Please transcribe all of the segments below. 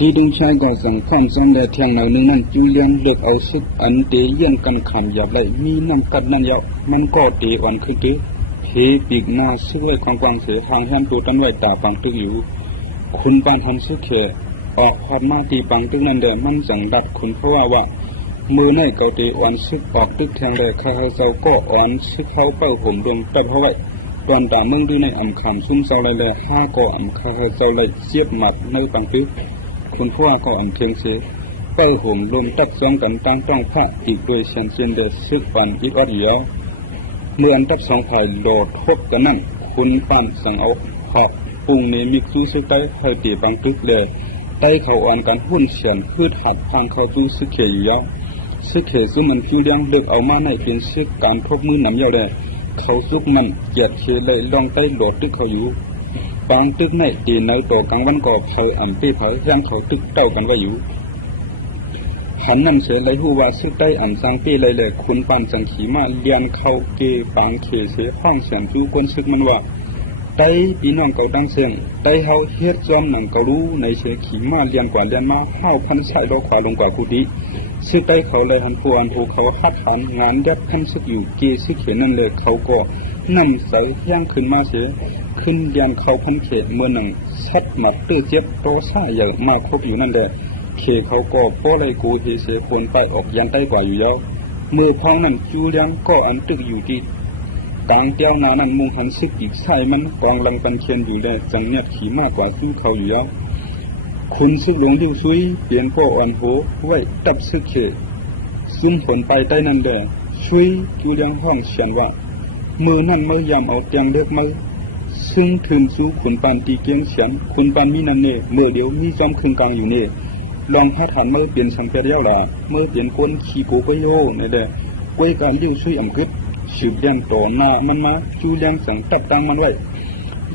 ลีดึงชายก็สังความสันเดเทียงเหล่านึงนั้นจูเลียนเลือกเอาซึกอันเตเยี่ยนกันขำหยาบไหลมีน้ำกัดนั่นเยาะมันก็เตอ่อนขึ้นตื้อเพปีกหน้าซึกไว้ของกวางเสียทางแหมตัวตั้นไว้ตาปังตึกอยู่คุณปานทำซึกเขออกความมาตีปังตึกนั่นเดิมมันสังดัดคุณเพราะว่ามือในเกาเตอ่อนซึกออกตึกแทงเลยข้าเจ้าก็อ่อนซึกเขาเป้าผมรวมแต่เพราะว่าตอนต่างเมืองด้วยในอ่ำขำซุ่มเจ้าเลย5ก็อ่ำข้าเจ้าเลยเสียบหมัดในปังตึกคุณพ่อก็อ่ำเทียงเสียเป้าผมรวมตัดซ้อมกันตั้งต้องพระอีกโดยเชียนเชียนเดซึกปันอีกอัดเยอะเมื่ออันตัดสองฝ่ายโดดทบกันนั่นคุณปานสังเอาหอกปุ่งนี้มีสู้ซึกได้ให้ตีปังตึกเลยไต้เขาอ่อนกันหุ่นเฉียนพืชหัดพังเขาสู้ซึกเขยอยู่ซึกเขซึ่งมันฟิวเลี้ยงเลือกเอามาในเป็นซึกการทบมือหนำยาวเลยเขาซุกมันเกียดเขยเลยลองไต้โดดตึกเขาอยู่บางตึกในตีเนื้อตัวกลางวันก่อเผยอันปีเผยย่างเขาตึกเต้ากันไว้อยู่หันนั่นเสียเลยหูว่าซึกได้อันสังปีเลยคุณปานสังขีมาเลียนเข้าเกปังเขเสียห้องเสียงจูกวนซึกมันว่าไต้พี่น้องเขาตั้งเสียงไต้เฮาเฮ็ดจอมหนังเขารู้ในเสียขีมาเลียนกว่าเลียนมาห้าพันสายโลขวาลงกว่ากุฏิซึกไต้เขาเลยหันพวนภูเขาฮัดหันงานยับขั้นซึกอยู่เกซึกเขนั่นเลยเขาก็นั่นใส่ย่างขึ้นมาเสียขึ้นเลียนเขาพันเขเมื่อหนังซัดหมัดตื้อเจ็บโตซ่าใหญ่มาครบอยู่นั่นแหละเขเขาก็ป้อไรกูเฮเสควรไปออกยันใต้กว่าอยู่แล้วมือพ้องนั่นจูเลี้ยงก็อันตึกอยู่ที่กลางเจ้านานั่นมุงหันซึกอีกใส่มันกองลังปันเคียนอยู่ได้จังเนียดขี่มากกว่าสู้เขาอยู่แล้วคุณซึกหลงดิ้วซุยเปลี่ยนพ่ออ่อนโหไว้ตับซึกเขซุ่มผลไปใต้นั่นแดซุยจูเลี้ยงห้องเฉียนว่ามือนั่นมือยำเอาเตียงเลือกมือซึ่งถึงสู้ขุนปานตีเกียงเฉียนขุนปานมีนันเน่เมื่อเดียวมีจอมครึ่งกลางอยู่เน่ลองพัดหันมือเปลี่ยนสังเกตเดียวล่ะมือเปลี่ยนก้นขี้โกก็โย่ในเด้กวยการดิ้วซุยอ่ำกึดสืบเลี้ยงต่อหน้ามันมาจูเลี้ยงสังตัดตังมันไว้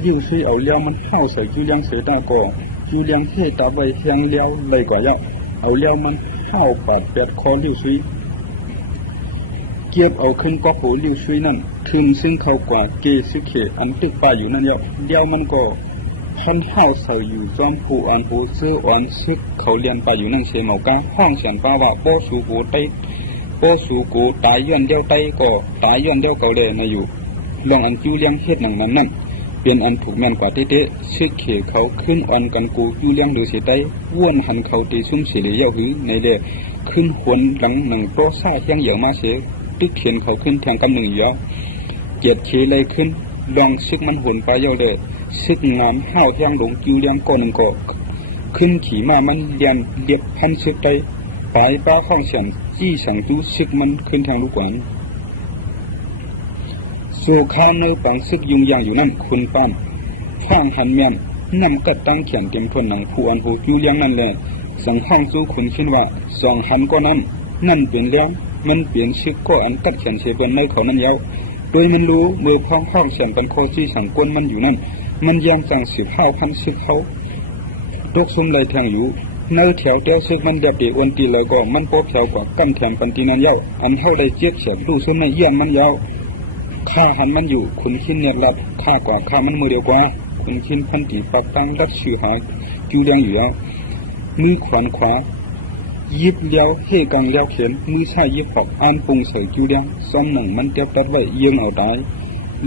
ดิ้วซุยเอาเลี้ยวมันเข้าใส่จูเลี้ยงเสตาก่อจูเลี้ยงเทตาไว้เทียงเลี้ยวเลยกว่าเยอะเอาเลี้ยวมันเข้าปาดแปดคอดิ้วซุยเก็บเอาขึ้นก็โผดิ้วซุยนั่นถึงซึ่งเขากว่าเกซึเขอันตึกป่าอยู่นั่นเยอะเลี้ยวมันก็พันเข้าใส่อยู่จอมผู้อ่านผู้ซื้ออ่อนซึกเขาเรียนไปอยู่นั่งเชมเอาก้าห้องเฉียนป้าว่าโปสูกูไตโปสูกูตายย้อนเดียวไตก็ตายย้อนเดียวเก่าเลยนะอยู่ลองอันจูเลี้ยงเฮ็ดหนังนั้นนั่นเป็นอันถูกแม่นกว่าเต๊ะซึกเขเขาขึ้นอ่อนกันกูจูเลี้ยงหรือเสียไตว้วนหันเขาตีซุ่มเสียเลยเย้าหือในเดขึ้นหวนหลังหนังโปซ่าเที่ยงเหยื่อมาเสียตึกเขียนเขาขึ้นแทงกำหนึ่งเยอะเกียดเขเลยขึ้นลองซึกมันหวนไปเย้าเลยซึกงามห้าวย่างหลงจูเลี้ยงก้อนหนึ่งก็ขึ้นขี่มามันเลียนเลียบพันซึกไปปลายป้าข้องเฉียนจี้สังจูซึกมันขึ้นทางลูกหวานสู่ข้าในปังซึกยุงยางอยู่นั่นคุณป้านข้างหันเมียนนำกัดตั้งเขียนเต็มทนหนังผู้อันหูจูเลี้ยงนั่นแหละสังห้องจูคุณขึ้นว่าสองหันก็นั่นเป็นเลี้ยงมันเปลี่ยนซึกก็อันกัดเขียนเชเบินในเขานั่นยาวโดยมันรู้มือพ้องห้องเฉียนกันโคจี้สังก้นมันอยู่นั่นมันยังจัง15,000ซึกเขาตกซุ่มเลยแทงอยู่เนื้อแถวเดียวซึกมันแบบเดียวอันตีเลยก็มันโป๊ะแถวกว่ากั้นแถมปันตีนันยาวอันเท่าได้เจี๊ยบเฉียดลูกซุ่มในเยี่ยมมันยาวข้าหันมันอยู่คุณขินเนี่ยรัดข้ากว่าข้ามันมือเดียวกว่าคุณขินพันตีปักตั้งรัดชื่อหาจูเลียงอยู่แล้วมือขวานขวายิบเลี้ยวเฮกังเลี้ยวเขียนมือซ้ายยิบหอกอ่านปุงใส่จูเลียงซ้อมหนังมันเจ็บตัดไว้เยี่ยงเอาตาย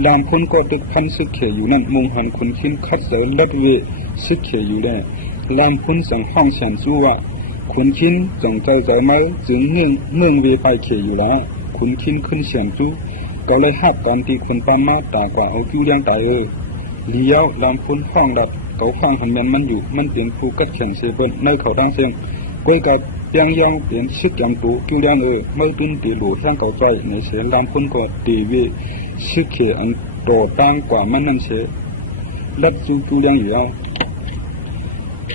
ลามพ้นก็ตึกพันซึกเขยอยู่นั่นมุงหันคุณขินคัดเสริญลัดเวซึกเขยอยู่ได้ลามพ้นสั่งห้องเฉียนสู้ว่าคุณขินจงใจใจเมื่อจึงเนื่องเวไปเขยอยู่แล้วคุณขินขึ้นเฉียนสู้ก็เลยหักตอนที่คุณปามาตากว่าเอาจูเลี้ยงตายเลี้ยวลามพ้นห้องดัดเขาห้องหันมันอยู่มันเปลี่ยนผู้กัดเฉียนเสเบิ้ลในเขาตั้งเสียงก้อยกับเปียงยองเปลี่ยนซึกยำตูจูเลี้ยงเมื่อตุ้นตีหลูแห้งเก่าใจในเสียงลามพ้นก็ตีเวซึกเขอันโตตั้งกว่ามันนั่นเสียลัดจูเลี้ยงอยู่แล้ว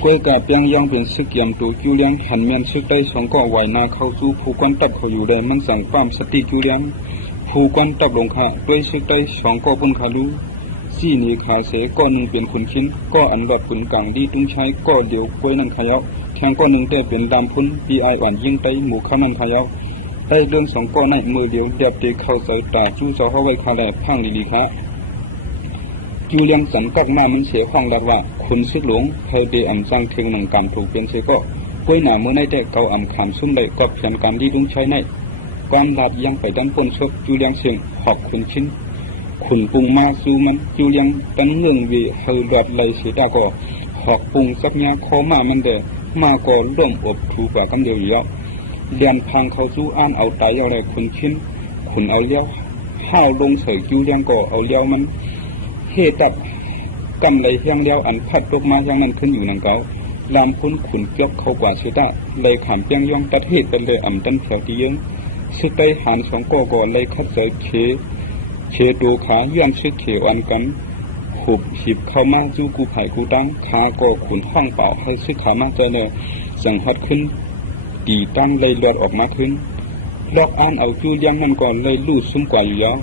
กวยกับเปียงยองเป็นซึกยำตูจูเลี้ยงหันเมียนซึกได้สองก็ไหวนาเข้าสู่ผู้กวนตับเขาอยู่ได้มันสั่งความสติจูเลี้ยงผู้กวนตับลงขาด้วยซึกได้สองก็ปุ่นขาลูซี่นีขาเสก้อนหนึ่งเป็นขุนชิ้นก็อันรอดขุนกลางดีตุ้งใช้ก็เดียวกวยนั่งขยาวแทงก้อนหนึ่งได้เป็นดำพุนปีไออ่อนยิ่งไตหมู่ข้านั่งขยาวได้เรื่องสองก้อนในมือเดียวเดียบเด็กเข้าใส่ตาจู้เจ้าเข้าไว้คาแลพังลีลีขา จูเลียงสันกักมามันเสียของดักว่าคุณซึกหลงเฮเดอำจังเทงหนังการถูกเป็นเสก็ก้วยหนาเมื่อในแต่เกาอำขามซุ่มได้กับแผนการที่ลุงใช้ในการลาดยังไปด้านปนชกจูเลียงเสียงหอกคุณชิ้นขุนปุงมาซูมันจูเลียงตั้งเรื่องวีเฮอดอดไหลเสียดาก็หอกปุงสักเนี้ยโคมามันเดมาก็ร่วมอบถูกกว่ากำเดียวเยอะเลียนพังเขาจูอ่านเอาตายเอาอะไรคุณชิ้นขุนเอาเลี้ยวห้าวลงเสยจูเลียงก็เอาเลี้ยวมันเฮตัดกำไรเฮียงเลี้ยวอันพัดตกมาอย่างนั้นขึ้นอยู่นังเกาลามพ้นขุนเกือบเขากว่าเสียดาเลยขามเปียงย่องตัดเหตุเป็นเลยอ่ำตันแถวที่ยังสุดใต้หันสองก่อเลยคัดเสยเชดูขาย่อมซึกเขวันกันหุบหิบเข้ามาจูกูไผ่กูตั้งขาก่อขุนห้องเป่าให้ซึกขามาใจเนอสังหัดขึ้นตีตั้งเลยเลือดออกมาขึ้นลอกอ่านเอาจูเลี้ยงมันก่อนเลยลู่ซุ่มกว่าอยู่แล้ว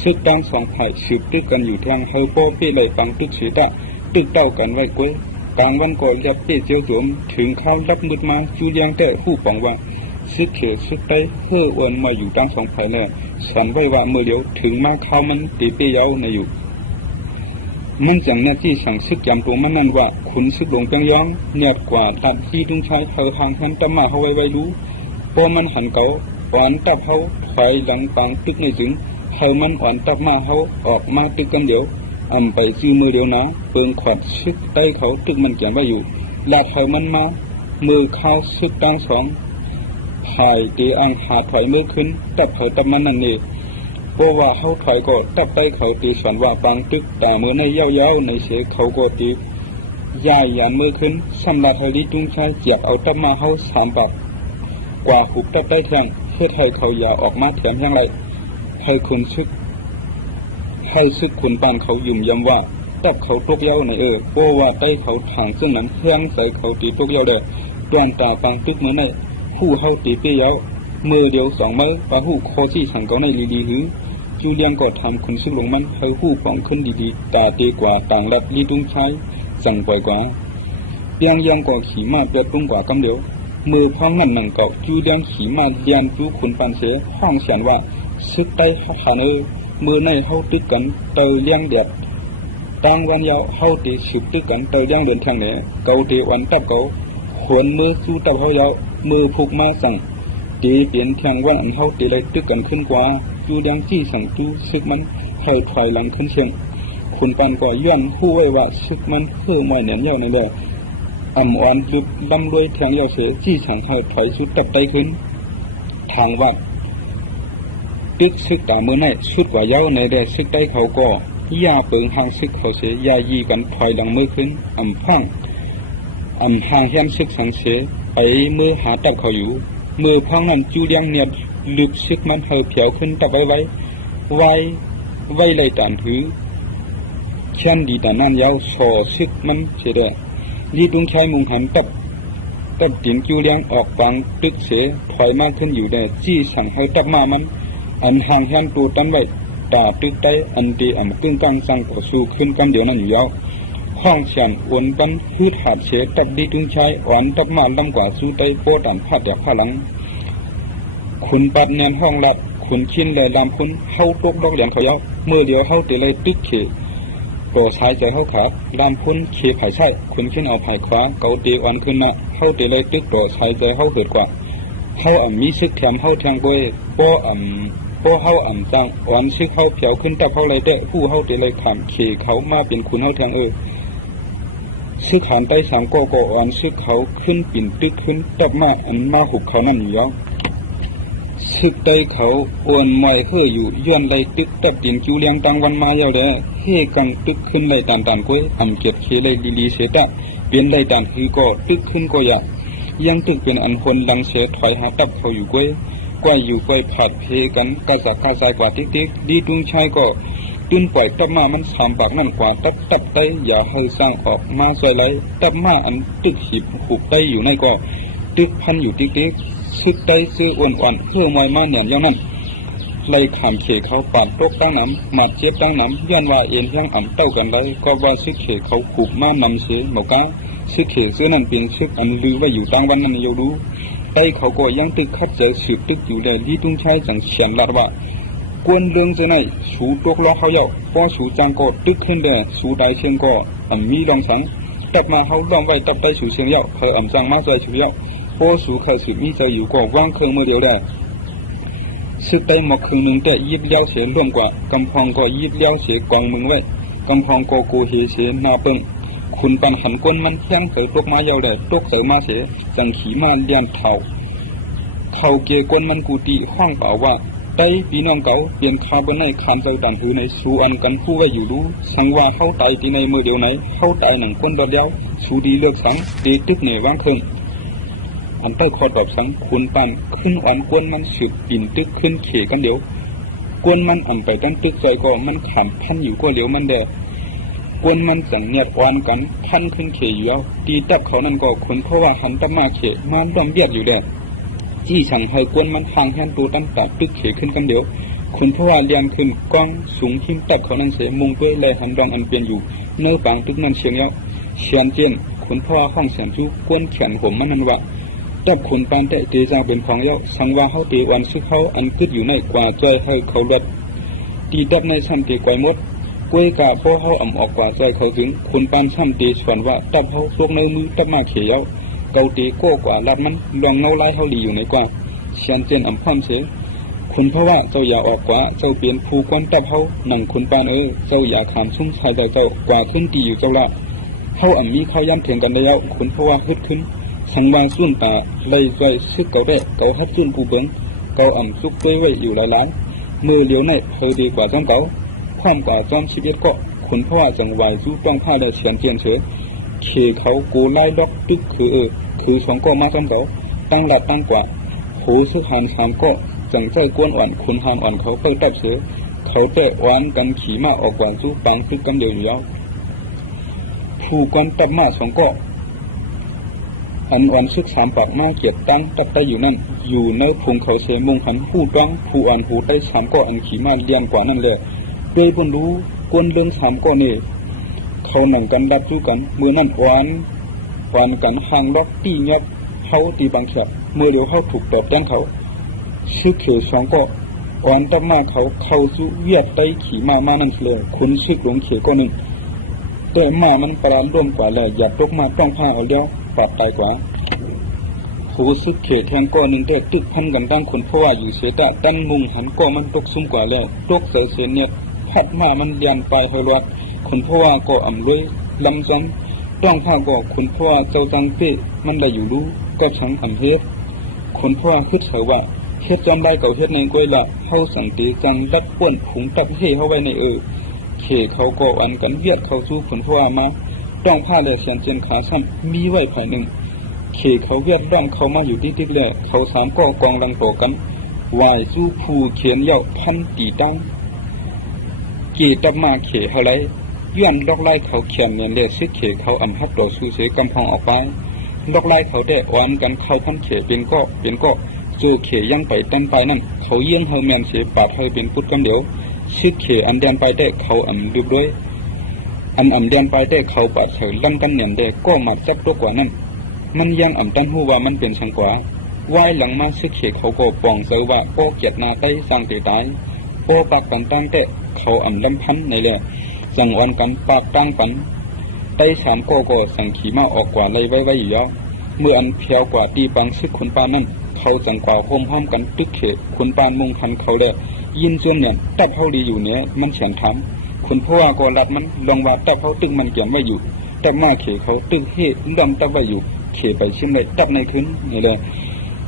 ซึกตั้งสองไผ่สืบตึกกันอยู่ทางเฮาโปเป้เลยปังตึกเสียดะตึกเต้ากันไว้กล้วยกลางวันก่อนยับเป้เจียวสวมถึงข้าวรับมุดมาจูเลี้ยงแต่ผู้ปองว่าซึกเขซึกไตเฮ่ออวนมาอยู่ตั้งสองไผ่เนี่ยสันไว้ว่าเมื่อเดียวถึงมาข้าวมันตีเป้เย้าในอยู่มันจังเนี่ยที่สั่งซึกจำตัวมันนั่นว่าขุนซึกหลงเปียงย้องเนียดกว่าตัดที่ต้องใช้เฮาหางหันตะมาเฮาไว้รู้พอมันหันเก่าอ่อนตับเฮาถอยหลังปังตึกในถึงเฮามันอ่อนตับมาเฮาออกมาตึกกันเดียวไปซื้อมือเดียวนะเปิงขวัดซึกใต้เขาตึกมันแก่ไว้อยู่ลาดเฮามันมามือเข้าซึกตั้งสองหายตีอังหาถอยมือขึ้นตับเขาตับมันนั่นเองเพราะว่าเขาถอยก็ตับไปเขาตีสันว่าบางตึกแต่มือในเย้าในเสเขาก็ตีย่ายยานมือขึ้นสำหรับเฮลิจุงใช้เจียบเอาตับมาเขาสามปากกว่าหุบตับได้แทงเพื่อให้เขาอย่าออกมาแถมยังไรให้คุณซึกคุณปานเขายุ่มยำว่าตับเขาตกเย้าในเพราะว่าใต้เขาทางซึ่งนั้นเฮืองใส่เขาตีตกเย้าเด้อแกนตาบางตึกมือในผู้เฮาตีเปี้ยวมือเดียวสองมือปะหูโคซี่สังเกาในดีๆหือจูเลียงก็ทำคุณซึกลงมันเฮาหู้ป้องขึ้นดีๆตาเตกว่าต่างรัดลีตุ้งใช้สั่งปล่อยกว่าเปียงยังก็ขี่มาเปียตุ้งกว่ากำเดียวมือพ้องนั่นหนังเก่าจูเลียงขี่มาเลียนจูคุณปันเสห้องเสียนว่าซึกใต้หันมือในเฮาตึกกันเตยเลี้ยงเด็ดตั้งวันยาวเฮาตีสืบตึกกันเตยเลี้ยงเดินทางเหนือเกาตีวันตับเกาขวนมือสู้ตับเฮายาวมือผูกมาสั่งตีเปลี่ยนทางวันอันเฮาตีเลยตึกกันขึ้นกว่าจูเลียงจี้สั่งจูซึกมันให้ถอยหลังขึ้นเชียงคุณปันก็ย้อนผู้ไว้ว่าซึกมันเพื่อมวยเหนียนยาวในเลยอ่ำอ่อนหลุดลำรวยแทงยาวเสียจี้สั่งให้ถอยสุดตับไตขึ้นทางวัดตึกซึกตามือในสุดกว่ายาวในแดดซึกไตเขาก็ย่าเปิงหางซึกเขาเสียยายีกันถอยหลังมือขึ้นอ่ำพังห่างแหนซึกสังเสไปมือหาตับเขาอยู่มือพังนั้นจูเลียงเนียดลึกซึกมันเฮาเผียวขึ้นตับไว้เลยตานถือเช่นดีแต่นั่นยาวสอซึกมันเสียได้ลีตุงใช้มุงหันตับตินจูเลียงออกฟังตึกเสียถอยมากขึ้นอยู่ได้จี้สั่งให้ตับมามันอันห่างแหนตัวตันไว้ตาตึกไตอันตีตึงกลางสั่งต่อสู้ขึ้นกันเดี๋ยวนั้นอยู่ยาวห้องเฉียนอวนกันพืชหาดเฉตับดีจุงใช้อ่อนตับมาลำกว่าสู้ไตโปตันพาดจากข้าหลังขุนปัดเนียนห้องหลัดขุนชิ้นเลยลำพุนเฮาตกดอกเหรียญเขาเยาเมื่อเดียวเฮาตีเลยตึกเขต่อสายใจเฮาขาลำพุนเขไผ่ใช่ขุนชิ้นเอาไผ่ขวาเกาตีอ่อนขึ้นมาเฮาตีเลยตึกต่อสายใจเฮาเกิดกว่าเฮามีซึกแถมเฮาแทงโบยป้อเฮาจังอ่อนซึกเฮาเผียวขึ้นตับเฮาเลยเตะผู้เฮาตีเลยขามเขเขามาเป็นขุนเฮาแทงซึกหันใต้สามก็อ่อนซึกเขาขึ้นปิ่นตึกขึ้นตับมาอันมาหุบเขานั่นอยู่ซึกใต้เขาอ่อนมวยเฮ่ออยู่ย้อนเลยตึกตับตินจูเลียงตังวันมาเยาเลยเฮ่กังตึกขึ้นเลยตันก้วยเก็บเคเลยดีเสตะเปลี่ยนเลยตันคือก็ตึกขึ้นก็ยังตึกเป็นอันคนดังเสถอยหาตับเขาอยู่ก้วยอยู่ก้วยผัดเพกันกระสักกระส่ายกว่าติ๊กดีตุงชายก็ตื่นปล่อยตับมามันสามปากนั่นกว่าตับไตอย่าให้สร้างออกมาใส่ไรตับมาอันตึกหิบหุบไตอยู่ในก็ตึกพันอยู่ติ๊กซึกไตซื้ออ้วนเพื่อมวยมาเหนียนอย่างนั้นไล่ขามเขเขาปาดตกตั้งน้ำมาเจ็บตั้งน้ำย้อนว่าเอ็นยังเต้ากันได้ก็ว่าซึกเขเขาขุบมานำเสียหมกะซึกเขซื้อนั่นเป็นซึกอันลือไว้อยู่ตั้งวันนั้นอยู่รู้ไตเขาก็ยังตึกคัดใจสืบตึกอยู่ได้ที่ตุ้งใช้สังเฉียนลาดว่า กวนเรื่องจะไหนสูตกล้อเขาเยาพอสูจังก็ตึกขึ้นเดสูได้เชียงก็มีลองสังตัดมาเขาลองไว้ตัดได้สูเชียงเยาเธอจังมาใจสูเยาพอสูเขาสืบมีใจอยู่ก็ว่างเครื่องมือเดียวได้สุดได้หมอกครึ่งหนึ่งแต่ยิบเลี้ยวเสียร่วมกว่ากำพองก็ยิบเลี้ยวเสียกวางมึงไว้กำพองก็กูเฮเสียนาเปิงคุณปันหันก้นมันแข้งเสือตกมาเยาได้ตกเสือมาเสียจังขี่มาเลียนเท่าเกก้นมันกูตีห้องเปล่าว่าได้ปีน้องเก่าเปลี่ยนข้าวบนในคานเจ้าดันหือในสูอันกันผู้ไว้อยู่รู้สังว่าเข้าตายตีในมือเดียวไหนเข้าตายหนังก้นดอดเลี้ยวสูดีเลือกสังตีตึกเหน่ว่างครึ่งอันใต้คอดอบสังคุณปันขึ้นอ่อนกวนมันสืบปิ่นตึกขึ้นเขกันเดียวกวนมันอ่ำไปตั้งตึกใจก็มันขำพันอยู่ก็เหลียวมันเดกวนมันจังเนียดอ่อนกันพันขึ้นเขอยู่แล้วตีตับเขานั่นก็คุณเพราะว่าหันตะมาเขมันร่วมเบียดอยู่เดจี้ฉังให้กวนมันห่างแห่งตัวตั้งแต่ตึกเขขึ้นกันเดียวคุณเพราะว่าเลี้ยงขึ้นกว้างสูงหิ้มตับเขานั่นเสียมุงด้วยเลยหันรองอันเปลี่ยนอยู่เนื้อปางตึกมันเชียงแล้วเชียนเจนคุณเพราะว่าห้องเสียงจู้กวนแขนผมมันนั่นว่าตับขุนปานแต่เตจางเป็นของเย้าสังว่าเขาเตวันซึกเขาอันกึดอยู่ในกว่าใจให้เขาลดตีตับในซ้ำเตไกวมดกวยกาพ่อเขาอ่ำออกกว่าใจเขาถึงขุนปานซ้ำเตส่วนว่าตับเขาพวกในมือตับมาเขียวเกาเตโก้กว่าลัดมันลองเงาไล่เขาหลีอยู่ในกว่าเชียนเจนอ่ำพร้อมเสียคุณเพราะว่าเจ้าอย่าออกกว่าเจ้าเปลี่ยนผู้ความตับเขาหนังขุนปานเจ้าอย่าขามชุ่มชายเจ้ากว่าขึ้นตีอยู่เจ้าละเขาอ่ำมีเขาย้ำเถียงกันแล้วคุณเพราะว่าฮึดขึ้นสังวางส่วนตาเลยใจซึกเก่าได้เก่าฮัดส่วนผู้เบิ้งเก่าอ่ำซุกเต้ไว้อยู่หลายๆมือเหลียวในเธอดีกว่าจอมเก่าความกว่าจอมชีวิตก็ขุนเพราะว่าจังหวายสู้ต้องผ้าได้เฉียนเจียนเฉยเขเขาโกไล่ล็อกตึกคือสองก็มาจอมเก่าตั้งหลัดตั้งกว่าโหซึกหันสามก็จังใจกวนอ่อนขุนหันอ่อนเขาไปตัดเฉยเขาแต่หวานกันขี่มาออกกว่าสู้ปังซึกกันเดียวอยู่แล้วผู้กวนตับมาสองก็อันวันซึกสามปากมาเกียรตั้งตัดได้อยู่นั่นอยู่ในพุงเขาเสมุงหันผู้ต้องผู้อ่อนผู้ได้สามก็อันขี่มาเลี้ยงกว่านั่นเลยด้วยบนรู้กวนเรื่องสามก็นี่เขาหนังกันดับสู้กันมือนั่นหวานกันห่างล็อกตีเงียบเขาตีบางแคบมือเดียวเขาถูกตอบแทนเขาซึกเขียวสองก็อ่อนตับมาเขาสู้เวียดได้ขี่มานั่นเลยคุณซึกหลงเขียวก็หนึ่งแต่มามันปราณร่วมกว่าเลยอย่าตกมาต้องผ้าเอาเดียวปาดตายกว่าผู้ซึกเขตแทงก้อนหนึ่งได้ตึกพันกันตั้งคนเพราะว่าอยู่เสียแต่ตั้นมุงหันก้อมันตกซุ่มกว่าแล้วตกเสียเนี่ยพัดมามันยันไปเฮลวัดคนเพราะว่าก็อ่ำเลยลำซ้ำต้องผ้าก็คนเพราะว่าเจ้าจังเป้มันได้อยู่รู้ก็ชังอ่ำเฮ็ดคนเพราะว่าคิดเสว่าเฮ็ดจอมได้เก่าเฮ็ดในกล้วยละเข้าสังตีจังดัดป้วนผงตับเฮ่เข้าไว้ในเขเขาก็อันกันเวียดเข้าสู้คนเพราะว่ามาต้องผ้าและเสียนเจนขาซ้ำมีไว้ภายหนึ่งเขเขาเวียดร่องเขามาอยู่ที่ติ๊กแหล่เขาสามก็กองลังโตกันวายสู้ผู้เขียนเย่าพันตีตั้งเกตับมาเขเฮาไรย้อนลอกไล่เขาเขียนเนี่ยซึกเขเขาอันฮับต่อสู้เสกำพองออกไปลอกไล่เขาได้อ่อนกันเข้าพันเขเป็นก็สู้เขยังไปตั้นไปนั่นเขาเยี่ยงเฮาแมนเสียปาดให้เป็นพุทธกันเดียวซึกเขอันเดียนไปได้เขาอันดูด้วยอันเดียนไปได้เขาปาดเฉยลั่นกันเนี่ยได้ก็มาจับตัวกว่านั้นมันยังตันหูว่ามันเป็นช่างกว่าว่ายหลังมาซึกเขเขาก็ปองเสือว่าก็เกียดนาได้สร้างเตตายโปปากกันตั้งแต่เขาลำพันในแหละสั่งอ่อนกันปากตั้งปันได้สามก็สั่งขี่มาออกกว่าเลยไว้อยู่แล้วเมื่อเพียวกว่าตีปังซึกขุนปานนั่นเขาจังกว่าโฮมห้อมกันตึกเขขุนปานมุงพันเขาเลยยินจนเนี่ยตับเขาดีอยู่เนี่ยมันเฉียนทำขุนพ่อก็รัดมันลองว่าตับเขาตึกมันเกี่ยมไว้อยู่แต่มาเขเขาตึกเฮ่ลำตับไว้อยู่เขไปชิมเลยตับในคืนนี่เลย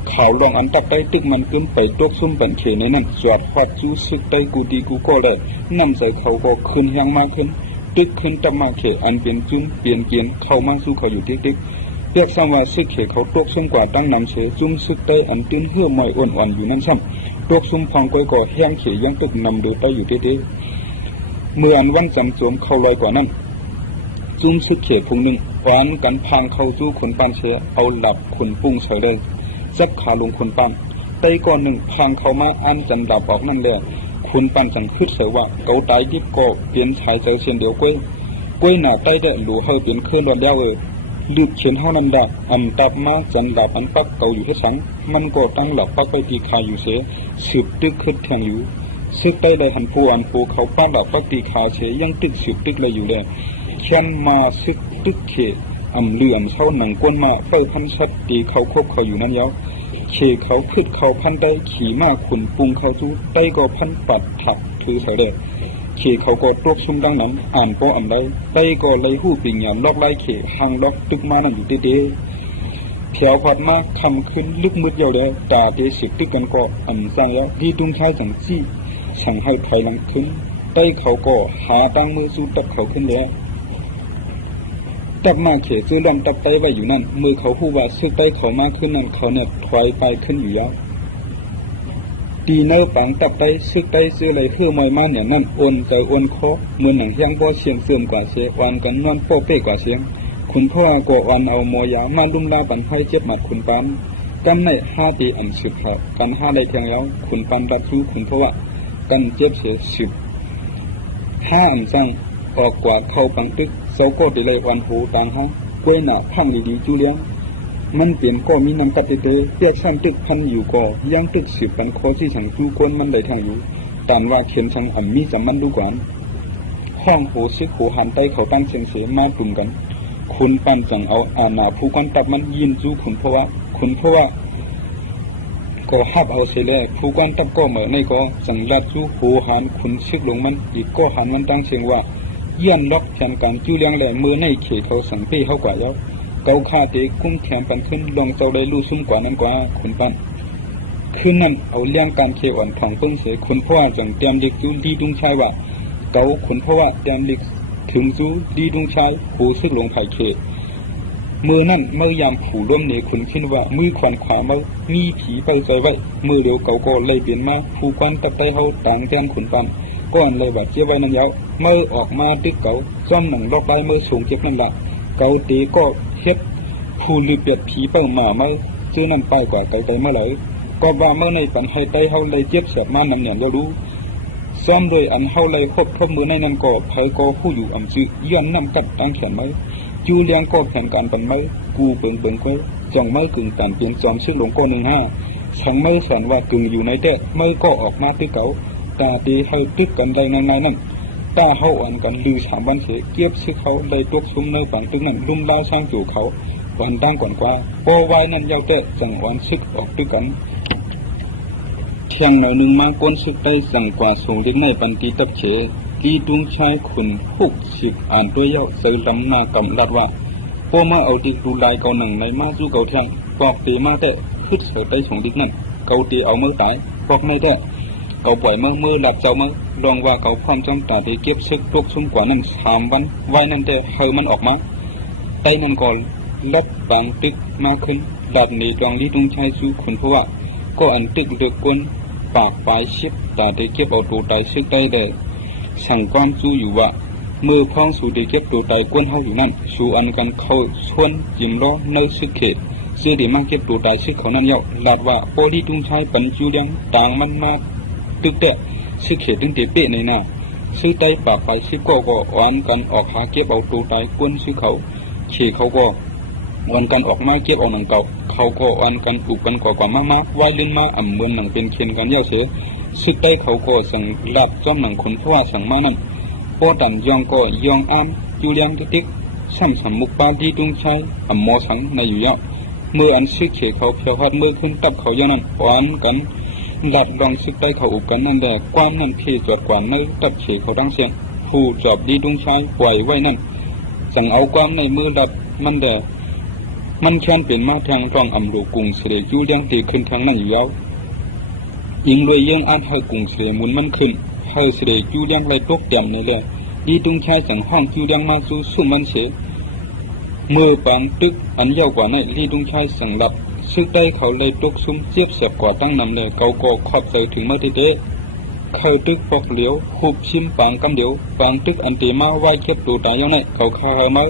เขาลองอันตับได้ตึกมันขึ้นไปตกซุ่มเป็นเขในนั้นสวดฮอดจู้ซึกได้กูดีกูก็เลยนำใส่เขาก็ขึ้นยังมากขึ้นตึกขึ้นตับมาเขอันเป็นจุ้มเปลี่ยนเกียนเข้ามาสู้เขาอยู่ติ๊กเรียกซ้ำว่าซึกเขเขาตกซุ่มกว่าตั้งนำเสจุ้มซึกได้อันตื้นเหื่อมอยอ่อนอยู่นั่นซ้ำตกซุ่มพองก้อยก็แห้งเขยังตึกนำดูไปอยู่ติ๊กเมื่ออันวันจำสวมเข้าลอยกว่านั้นจุ้มซึกเขพุงหนึ่งหวานกันพังเข้าจู้ขนปานเชื้อเอาหลับขนปุ้งเฉยเลยจับขาลงขนปานไตก่อนหนึ่งพังเข้ามาอันจันดับออกนั่นเลยขนปานจังคืดเสือว่าเกาตายยิบก็เปลี่ยนชายเจอเชียนเดียวกล้วยหน้าไตเดหลูเฮาเปลี่ยนเคลื่อนรถแล้วลืบเขียนห้านันดาตับมาจันดับอันปักเกาอยู่ให้สังมันก็ตั้งหลับปักไปตีคาอยู่เสียสืบตึกขึ้นแทงอยู่ ซึกได้ได้หันผู้อันผู้เขาป้าดับปฏิขาเฉยยังตึกสืบตึกเลยอยู่เลยแค้นมาซึกตึกเขเลื่อมเช่าหนังก้นมาเป้าพันชัดตีเขาคบเขาอยู่นั่นเย้าเขเขาขึ้นเขาพันได้ขี่มาขุนปุงเขาจูได้ก็พันปัดถักถือเสด็จเขเขาก็ตกซุ่มดังนั้นอ่านก็ได้ก็เลยหู้ปิ่งยามลอกไล่เขหางลอกตึกมานั่นอยู่เด้เพียวพัดมาคำขึ้นลึกมืดเยาเลยตาเดสิตึกกันก็สั่งแล้วดีดุงชายสั่งจี้สั่งให้ถอยหลังขึ้นได้เขาก็หาตั้งมือสู้ตับเขาขึ้นแล้วตับมาเขซื้อลำตับไตไว้อยู่นั่นมือเขาผู้ว่าซึกไตเขามาขึ้นนั่นเขาเนี่ยถอยไปขึ้นอยู่ยาวตีเนื้อปังตับไตซึกไตซื้ออะไรเพื่อมอยมาเนี่ยนั่นโอนใจโอนคอเหมือนหนังเฮียงบ่เสียงเสื่อมกว่าเสียวันกันนวลโป๊ะเป๊ะกว่าเสียงคุณพ่อก็วันเอาโมยามาลุ่มลาปันให้เจ็บหมัดคุณปันกันใน5 ปีสืบเขากัน5ได้เทียงแล้วคุณปันรับรู้คุณพ่อว่ากันเจ็บเสียสืบ5สั่งออกกว่าเข้าปังตึกเสาก็ได้เลยวันหูต่างห้องกล้วยหนาพังดีๆจูเลี้ยงมันเปลี่ยนก็มีน้ำกัดเตะเปียกช่างตึกพันอยู่ก็ยังตึกสืบปันโคที่สั่งจูก้นมันได้ทางอยู่แต่ว่าเขียนช่างมีจำมันดูก่อนห้องหูซึกหูหันใต้เขาตั้งเสียงเสียมาตุ่มกันคุณปันจังเอาอาณาผู้กันตับมันยินจูคุณเพราะว่าก็ฮับเอาเสียแล้วผู้กันตับก็เหมือนในก็จังลัดจูหูหันคุณซึกลงมันอีกก็หันมันตั้งเสียงว่าเยี่ยนล็อกแขนการจูเลี้ยงแหล่มือในเขตเขาสังเป้เขากว่าเย้าเกาคาเตะกุ้งแขนปันขึ้นลองเจ้าได้ลู่ซุ่มกว่านั้นกว่าคุณปันคืนนั้นเอาเลี้ยงการเขอ่อนทองเปิ้งเสียคุณพ่อจังเตรียมเด็กจูดีดุงชายว่าเกาคุณพ่อว่าเตรียมเด็กถึงจูดีดุงชายหูซึกลงไผ่เขมือนั่นเมื่อยามผูร่วมเนคุณคิดว่ามือขวานขวาเมื่อมีผีไปใจไว้มือเดียวเกาก็เลยเปลี่ยนมาผู้ควันตับไตเขาต่างแทนคุณปันก้อนเลยบาดเจ็บไว้นั่นยาวเมื่อออกมาตึกเก่าจ้อมหนังลอกไปเมื่อสูงเจ็บนั่นละเก่าตีก็เฮ็ดผู้ลือเปียดผีเปิ่มมาเมื่อซื้อนั่นไปกว่าไกลๆเมื่อไหร่ก็ว่าเมื่อในปันให้ไตเขาเลยเจ็บเสียมานำเนี่ยเรารู้ซ้อมโดยอันเขาเลยคบทบมือในนั้นก็ไผก็ผู้อยู่จื้ย้อนนำกัดตั้งแขนเมื่อจูเลี้ยงก็แผนการปันเมื่อกูเบิ่งไว้จังเมื่อกึ่งตันเปลี่ยนจอมซึ่งหลงก็15สั่งเมื่อสันว่ากึ่งอยู่ในเตะเมื่อก็ออกมาตึกเก่าตาตีให้ตึกกันได้ในนั่นตาเขาอ่อนกันลือ3 วันเสียเก็บซื้อเขาเลยตกซุ้มในปังตึกนั้นลุ่มล่าสร้างจู่เขาวันตั้งก่อนกว่าพอไว้นั่นยาวเตะจังวันซึกออกตึกกันเที่ยงหน่อยนึงมาก้นซึกได้สั่งกว่าส่งเล็กในปันตีตับเฉตีดุงชายขุน60อ่านตัวเย้าเสือลำนากำลัดว่าพอมาเอาดิดูลายเกาหนังในมาสู้เกาเที่ยงปอกตีมาเตะขึ้นเสือได้ส่งดิกนั่นเกาตีเอามือตายปอกไม่เตะเขาปล่อยมือหลับเจ้ามือลองว่าเขาพร้อมจ้องตาได้เก็บซึกตกซุ่มกว่านั้น3 วันไว้นั่นแต่เฮามันออกมาไตมันก่อนลัดบางตึกมาขึ้นหลับในกลางลีดุงชายสู้คนเพราะว่าก็อันตึกเดือกกวนปากปลายชิบตาได้เก็บเอาตัวตายซึกได้เลยสั่งความสู้อยู่ว่ามือพ้องสู่ได้เก็บตัวตายกวนเฮาอยู่นั่นสู่อันกันเขาชวนจิ้มล้อเนื้อซึกเขตซื้อได้มาเก็บตัวตายซึกเขานั่นเย้าหลัดว่าโปลีดุงชายปันจูเลี้ยงต่างมันมาตึกเตะซื้อเขตตึงเตะเป๊ะในหน้าซื้อไตปากไปซื้อก็วันกันออกหาเก็บเอาตัวตายกวนซื้อเขาเขเขาก็วันกันออกมาเก็บเอาหนังเก่าเขาก็วันกันอุกกันกว่ามากๆไว้ลื่นมาเหมือนหนังเป็นเคียนกันเย้าเสือซื้อไตเขาก็สั่งลัดจ้อมหนังคนเพราะว่าสั่งมานั่นพอดันยองก็ยองอ้ามจูเลี้ยงติ๊กซ้ำสำมุกปาดีดุงชายหมอสังในอยู่เย้าเมื่ออันซื้อเขเขาเพียวหัดมือขึ้นตับเขาอย่างนั้นวันกันหลัดลองซึกได้เขาอุบกันนั่นแหละความนั่นเพจวดกว่าในตัดเขเขาตั้งเสียงผู้จอบดีดุงชายปล่อยไว้นั่นสั่งเอาความในมือหลัดมันแดมันแค้นเป็นมาทางรองลูกกุงเสด็จจูเลี้ยงตีขึ้นทางนั่นอยู่แล้วยิงรวยยังอันให้กุงเสด็จมุนมันขึ้นให้เสด็จจูเลี้ยงเลยตกเต็มในแหละดีดุงชายสั่งห้องจูเลี้ยงมาสู้สู้มันเสียเมื่อปังตึกอันยาวกว่าในดีดุงชายสั่งหลับซึกได้เขาเลยตกซุ่มเจี๊ยบเสียบกว่าตั้งนำเลยเขาก็ขอบใจถึงเมื่อเตะเขาตึกปอกเหลียวหุบชิมปังกันเดียวปังตึกอันเตมาไว้เก็บตัวตายยังไงเขาฆ่าเขาไหม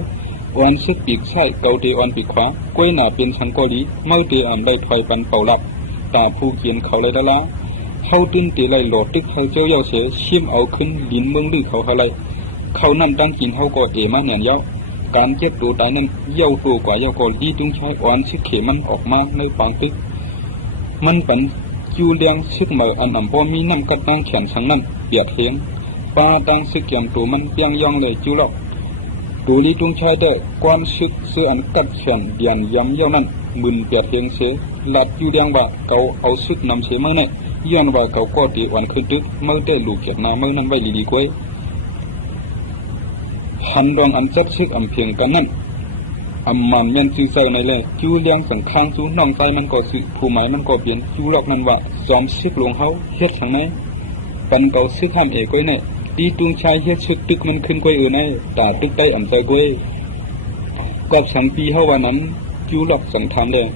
วันซึกปีกใช่เขาเตอันปีกขวากล้วยหนาเป็นสังกอลีเมื่อเตอันได้ถอยปันเป่าหลับตาผู้เขียนเขาเลยละเขาตื้นเตเลยโหลดตึกเขาเจ้าเย้าเสียชิมเอาขึ้นลิ้นเมืองดื้อเขาอะไรเขานั่นตั้งกินเขาก็มาเนี่ยเย้าการเจ็บตัวตายนั้นเย้าตัวกว่าเย้าก็ดีดุงชายอ่อนซึกเขมันออกมาในปางตึกมันเป็น จูเลียงซึกเหมออันอ่ำพอมีน้ำกัดตั้งแขนสังนั้นเปียดเฮียงปาตั้งซึกแกมตัวมันเปียงยองเลยจูหลอกตัวลีตุงชายได้กวนซึกเสื้ออันกัดแขนเดียนย้ำเย้านั้นมึนเปียดเฮียงเสียหลัดจูเลียงว่าเขาเอาซึกนำเสียเมื่อเนี่ยย้อนว่าเขาก็ตีวันขึ้นตึกเมื่อได้ลูกเกียรนาเมื่อนั้นไว้ดีๆกวยหันรองอันจัดซึกอันเพียงกันนั้นอัมมันยันซื้อใส่ในเลยจูเลี้ยงสังข้างซูน้องใจมันก็ซื้อผู้หมายมันก็เปลี่ยนจูหลอกนั่นว่าจอมซึกหลวงเฮาเฮ็ดทางไหนปันเก่าซึกห้ามเอกไว้เนี่ยดีตุงชายเฮ็ดซึกตึกมันขึ้นกวยในตาตึกได้อันใจกวยกอบ2 ปีเฮาวันนั้นจูหลอกสังทานเลย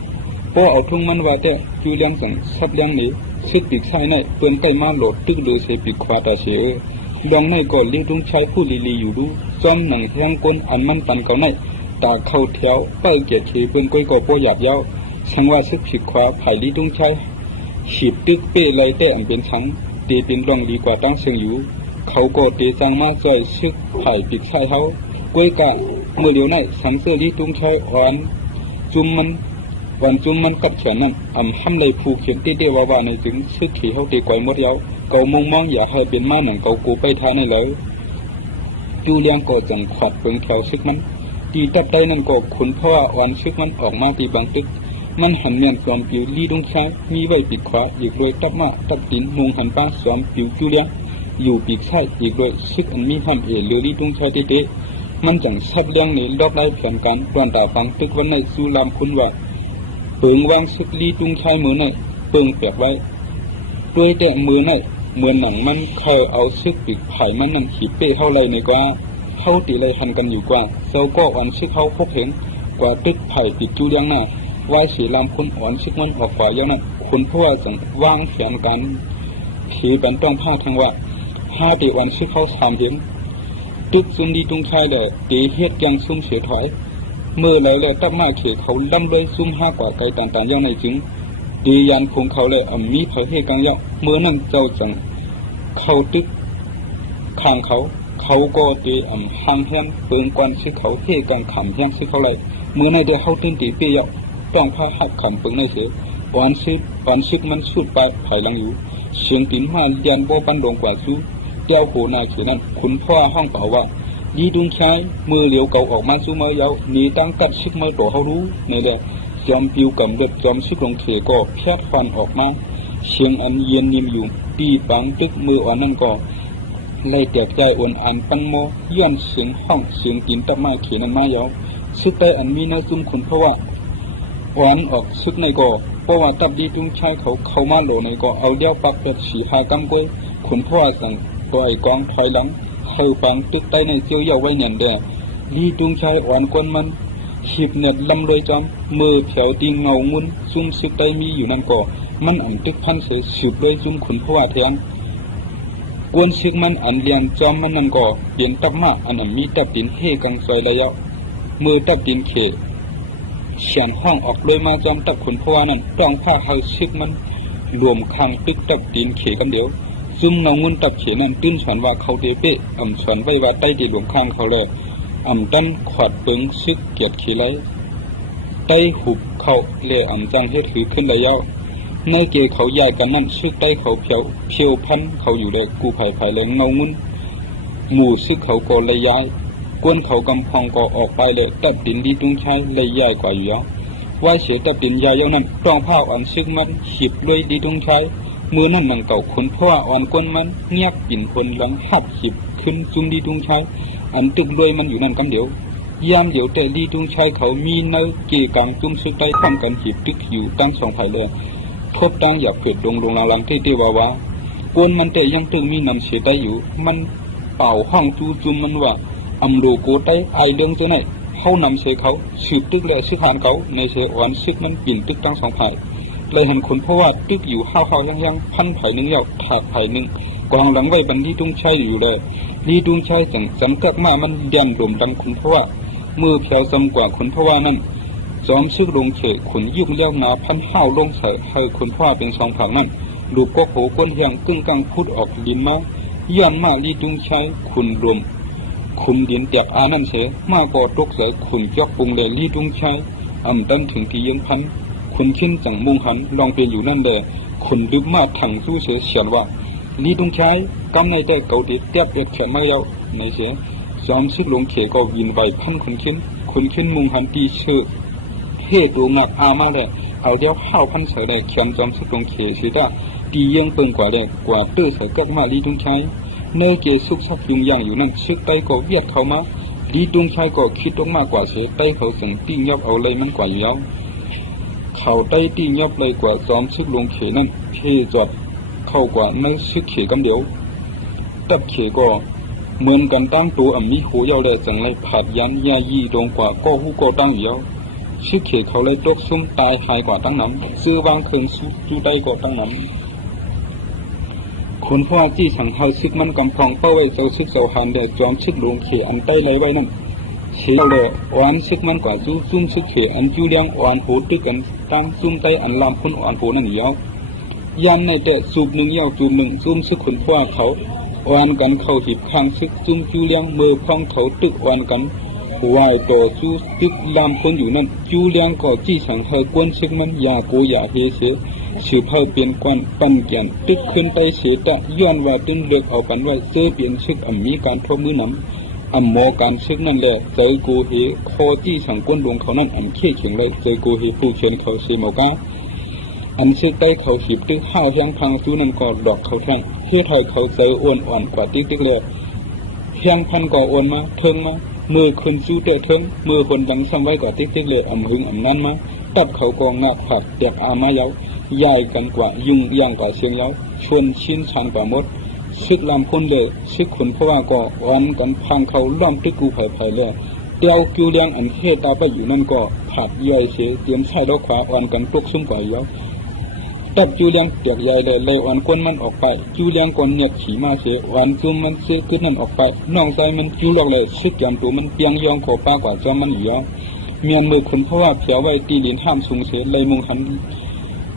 พอเอาทุ่งมันว่าแต่จูเลี้ยงสังซับเลี้ยงนี่ซึกปีกซ้ายในเปิ้นใกล้มาโหลดตึกโดยเสปีกขวาตาเสียลองในก็ลีตุงชายผู้ลีอยู่ดูจอมหนังแทงก้นอันมันปันเก่าในตาเข้าแถวเปิดเกียรติเปิ้นก้อยก็บ่หยาบยาวสังว่าซึกผิดขวาไผ่ลีตุงชายฉีบตึกเป้ไล่แต่อันเป็นสังเตเป็นรองดีกว่าตั้งเสียงอยู่เขาก็เตจังมาจอยซึกไผ่ปีกซ้ายเฮาก้อยกะเมื่อเดียวในสังเสื้อลีตุงชายอ่อนจุมมันวันจุมมันกัดแขนนั้นห้ำเลยผูกเขียนเต้ๆว่าในถึงซึกขี่เฮาเตก่อยหมดยาวเก่ามองอย่าให้เป็นมาหนังเก่ากูไปทาในเลยจูเลียงก็จังขวัดเปิงแถวซึกมันตีตับได้นั่นก็ขุนเพราะว่าวันซึกมันออกมาตีบางตึกมันหันเมียนจอมปิวลีดงซ้ายมีไว้ปีกขวาอีกโดยตับมาตับตีนมุงหันป้าจอมปิวจูเลียงอยู่ปีกซ้ายอีกโดยซึกอันมีห้ามเอเลือลีดงซ้ายเตะมันจังซับเลี้ยงในรอบไล่แผนการตอนตาบางตึกวันในสู่ลามคุณว่าเปิงวางซึกลีดงซ้ายมือในเปิงแปลกไว้ด้วยแต่มือในเหมือนหนังมันเข้าเอาซึกปีกไผ่มันนั่นขีดเป้เข้าไรในกว่าเข้าตีไรหันกันอยู่กว่าเจ้าก็อ่อนซึกเขาพบเห็นกว่าตึกไผ่ปิดจูเลี้ยงหน้าว่าสีลามคุณอ่อนซึกมันออกฝ่ายอย่างนั้นคุณเพราะว่าจังวางแผนการผีเป็นต้องพาทางว่า5 ตีอ่อนซึกเขา3 เห็นตึกซุนดีตรงชายเด้อตีเฮ็ดยังซุ่มเสียถอยเมื่อไรเลยตับมาเขเขาล่ำเลยซุ่ม5 กว่าไกลต่างๆอย่างในจึงดียันคงเขาเลยมีเผยเหตุกังยะเมื่อนั้นเจ้าจังเข้าตึกข้างเขาก็ตีห่างแห้งเปิงกวนซึกเขาเฮกังขำแห้งซึกเขาเลยเมื่อในเดือเขาตื่นตีเปียกต้องพาหักขำเปิงในเสือวันซึกมันสุดไปภายหลังอยู่เสียงตีนมายันโบปันดงกว่าสู้เจ้าโหนาเขียนั้นคุณพ่อห้องเป่าว่าดีดุงชายมือเหลียวเก่าออกมาสู้เมื่อยาวหนีตั้งกัดซึกเมื่อตัวเขารู้ในเดือจอมปิวกับเด็ดจอมซึกลงเขก็แพทย์ฟันออกมาเสียงอันเย็นนิ่มอยู่ปีปังตึกมืออ่อนนั่นก็ไล่แตกใจอ่อนอันปังโมย้อนเสียงห้องเสียงตีนตับมาเขียนมายาวซึกได้อันมีน่าซุ่มคุณเพราะว่าอ่อนออกซึกในก็เพราะว่าตับดีดุงชายเขามาโหลในก็เอาเลี้ยวปักเป็ด4 5 กำก้อยคุณเพราะว่าสั่งตัวไอกองถอยหลังเข้าปังตึกใต้ในเจียวเยาไว้เนียนเด้อดีดุงชายอ่อนกวนมันหีบเน็ตลำเลยจอมมือแถวตีเงางุ้นซุ่มซึกได้มีอยู่นั่นก็มันอันตึกพันเสือสืบเลยซุ่มขุนเพราะว่าแทงกวนซึกมันอันเลียนจอมมันนั่นก็เปลี่ยนตับมาอันมีตับตีนเฮกังซอยระยะมือตับตีนเขเฉียนห้องออกเลยมาจอมตับขุนเพราะว่านั่นต้องผ้าเขาซึกมันรวมข้างตึกตับตีนเขกันเดียวซุ่มเงางุ้นตับเขนั่นตื้นฉันว่าเขาเดเป้ฉันไว้ว่าใต้ตีรวมข้างเขาเลยดันขวัดเปิงซึกเกียรติขีไรใต้หุบเขาเล่จังเฮ็ดถือขึ้นระยะในเกเขาใหญ่กันนั่นซึกใต้เขาเพียวพันเขาอยู่เลยกูไผ่เลยเงางุ้นหมู่ซึกเขาก็เลยย้ายกวนเขากำพองก็ออกไปเลยตัดดินดีตุงใช้เลยใหญ่กว่าอยู่แล้วว่าเสียตัดดินใหญ่เยานั้นต้องผ้าอ่อนซึกมันหีบด้วยดีตุงใช้มือนั่นมันเก่าคนเพราะว่าอ่อนกวนมันเงียบปิ่นคนหลังหัดหีบขึ้นจุ่มดีตุงใช้อันตึกด้วยมันอยู่นั่นกันเดียวยามเดียวแต่ดีตุงชายเขามีเนื้อเกี่ยกังจุ่มซึกได้ทำกันหีบตึกอยู่ตั้ง2 ภายเลยทบตั้งอยากเกิดลงลังเตว่ากวนมันแต่ยังตึกมีนำเสียได้อยู่มันเป่าห้องจูจุ่มมันว่าโลโกได้ไอเรื่องเจ้าไหนเขานำเสียเขาสืบตึกและซึกหานเขาในเสียอ่อนซึกมันปิ่นตึกตั้ง2 ภายเลยเห็นคนเพราะว่าตึกอยู่ห้าวยังพันไผ่1 เยาถากไผ่1กองหลังไว้บันดีตุงชายอยู่เลยดีตุงชายจังจำกัดมามันยันรวมดังคนเพราะว่ามือเพียวจำกว่าคนเพราะว่านั่นจอมซึกลงเขขนยุ่งเลี้ยวนาพันห้าวลงใส่ให้คนเพราะว่าเป็น2 ผังนั่นลูกก็โหก้นเฮียงกึ่งกลางพูดออกดินมาย้อนมาดีตุงชายขุนรวมขุนดินแตกอานั่นเสียมากกว่าตกใส่ขุนยกปุงเลยลีตุงชายตั้นถึงที่ยังพันคุณขึ้นจังมุงหันลองเป็นอยู่นั่นเลย คนดึกมาถังสู้เสียเฉียนว่าลีตรงใช้กำในแต่เกาเด็ดเตียบเอ็ดแฉมาเยาในเสียจอมซึกลงเขก็วินใบพันคนขึ้นมุงหันตีเชื่อเฮตัวหนักอามาเลยเอาเดียวข้าวพันเสือเลยเขียนจอมซึกลงเขเสียได้ตีเยี่ยงเปิงกว่าเลยกว่าตื้อเสือก็มาลีตรงใช้เนื้อเกสุกซักยุงย่างอยู่นั่นซึกไตก็เวียดเข้ามาลีตรงใช้ก็คิดออกมากว่าเสียไตเขาสั่งตียอบเอาเลยมันกว่าอยู่แล้วเขาไตตียอบเลยกว่าจอมซึกลงเขนั่นเฮจอดเข้ากว่าในซึกเขกำเดียวตับเขก็เหมือนกันตั้งตัวมีหัวยาวเลยจังเลยผัดยันยายีตรงกว่าก็หูก็ตั้งอยู่แล้วซึกเขเขาเลยตกซุ่มตายหายกว่าตั้งน้ำซื้อวางคืนสู้ได้ก็ตั้งน้ำคนพ่อจี้สั่งเฮาซึกมันกำพองเป้าไว้เจ้าซึกเจ้าหันเดจอมซึกลงเขอันใต้เลยไว้นั่นเชี่ยวเลยอ่อนซึกมันกว่าซุ่มซึกเขอันจูเลี้ยงอ่อนโหตึกกันตั้งซุ่มใต้อันลำพ้นอ่อนโหนั่นอยู่แล้วยันในแต่สูบหนึ่งยาวจูบหนึ่งซุ่มซึกคนพ่อเขาอ่อนกันเขาหิบข้างซึกซุ่มจูเลี้ยงมือพองเขาตึกอ่อนกันวายต่อสู้ตึกลำพ้นอยู่นั่นจูเลี้ยงก็จี้สั่งเฮากวนซึกมันยาโกยาเฮเสสืบเฮาเปลี่ยนกวนปั่นแก่นตึกขึ้นไปเสียตะย้อนว่าต้นเลือกเอาปันไว้เสื้อเปลี่ยนซึกมีการทบมือน้ำหมอการซึกนั่นแหละเจอกูเฮคอจี้สั่งกวนดวงเขานั่นเขี้ยเขียงเลยเจอกูเฮผู้เขียนเขาเสียหมอกาซึกใต้เขาหิบตึกห้าวยังพังสู้นั่นก็ดอกเขาแทงเฮียไทยเขาเจออ้วนอ่อนกว่าติ๊กเลยเฮียงพันก็อ้วนมาเทิงมามือคนสู้เตะเทิงมือคนดังซ้ำไว้ก็ติ๊กเลยหึงนั้นมาตัดเขากองหน้าผัดเด็กอามาเยาใหญ่กันกว่ายุ่งย่างกว่าเชียงเยาชวนชิ้นชันกว่ามดซึกลำพ้นเลยซึกขุนเพราะว่าก็อ่อนกันพังเขาล้อมตึกกูไผ่เลยเตียวกิวเลี้ยงเฮตาไปอยู่นั่นก็ผัดย่อยเสียเตรียมใช้ดอกขวาอ่อนกันตกซุ่มกว่าเยาตับจูเลียงเตียกใหญ่เลยอ่อนก้นมันออกไปจูเลียงก้นเนี่ยขี่มาเสียอ่อนซุ่มมันซื้อขึ้นนั่นออกไปน้องใจมันจูหลอกเลยซึกยำตัวมันเปียงยองขอป้ากว่าจอมันอยู่เมียนมือคนเพราะว่าเผียวไว้ตีลินห้ามสูงเสียเลยมุงหัน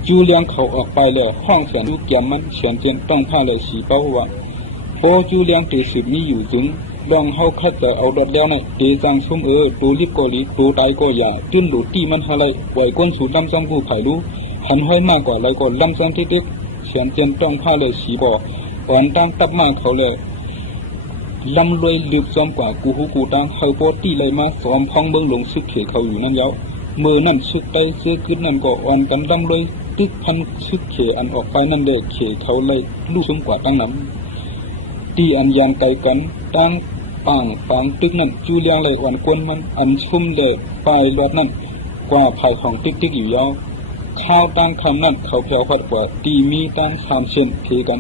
จูเลียงเขาออกไปเลยห้องเสียนลูกแกมมันเฉียนเจนต้องผ้าเลยสีเป้าว่าโอจูเลียงตีสืบมีอยู่จึงลองเฮาคัดจะเอาดอดแล้วเนี่ยตีจังซุ่มตัวลิบก็ลิตัวตายก็อย่าจุนหลุดตีมันอะไรไหวก้นสูดลำจังกูไผ่รู้หันห้อยมากกว่าไรก็ลำจังที่ติ๊กเฉียนเจนต้องผ้าเลยสีบ่อ่อนตั้งตับมากเขาเลยลำรวยลืบซ้อมกว่ากูหูกูตังเฮาโปตีเลยมาซ้อมพองเบิ้งลงซึกเขเขาอยู่นั่นเย้ามือนั่นซึกไปซื้อขึ้นนั่นก็อ่อนกันลำรวยตึกพันซึกเขอันออกไปนั่นเด็กเขเขาเลยลูกสูงกว่าตั้งน้ำตีอันยานไกลกันตั้งปังฟังตึกนั่นจูเลียงเลยอ่อนกวนมันอันชุ่มเลยปลายรถนั่นกว่าภายของติ๊กอยู่เย้าข้าวตั้งคำนั่นเขาเพียวพัดกว่าตีมีตั้ง3 เส้นเทกัน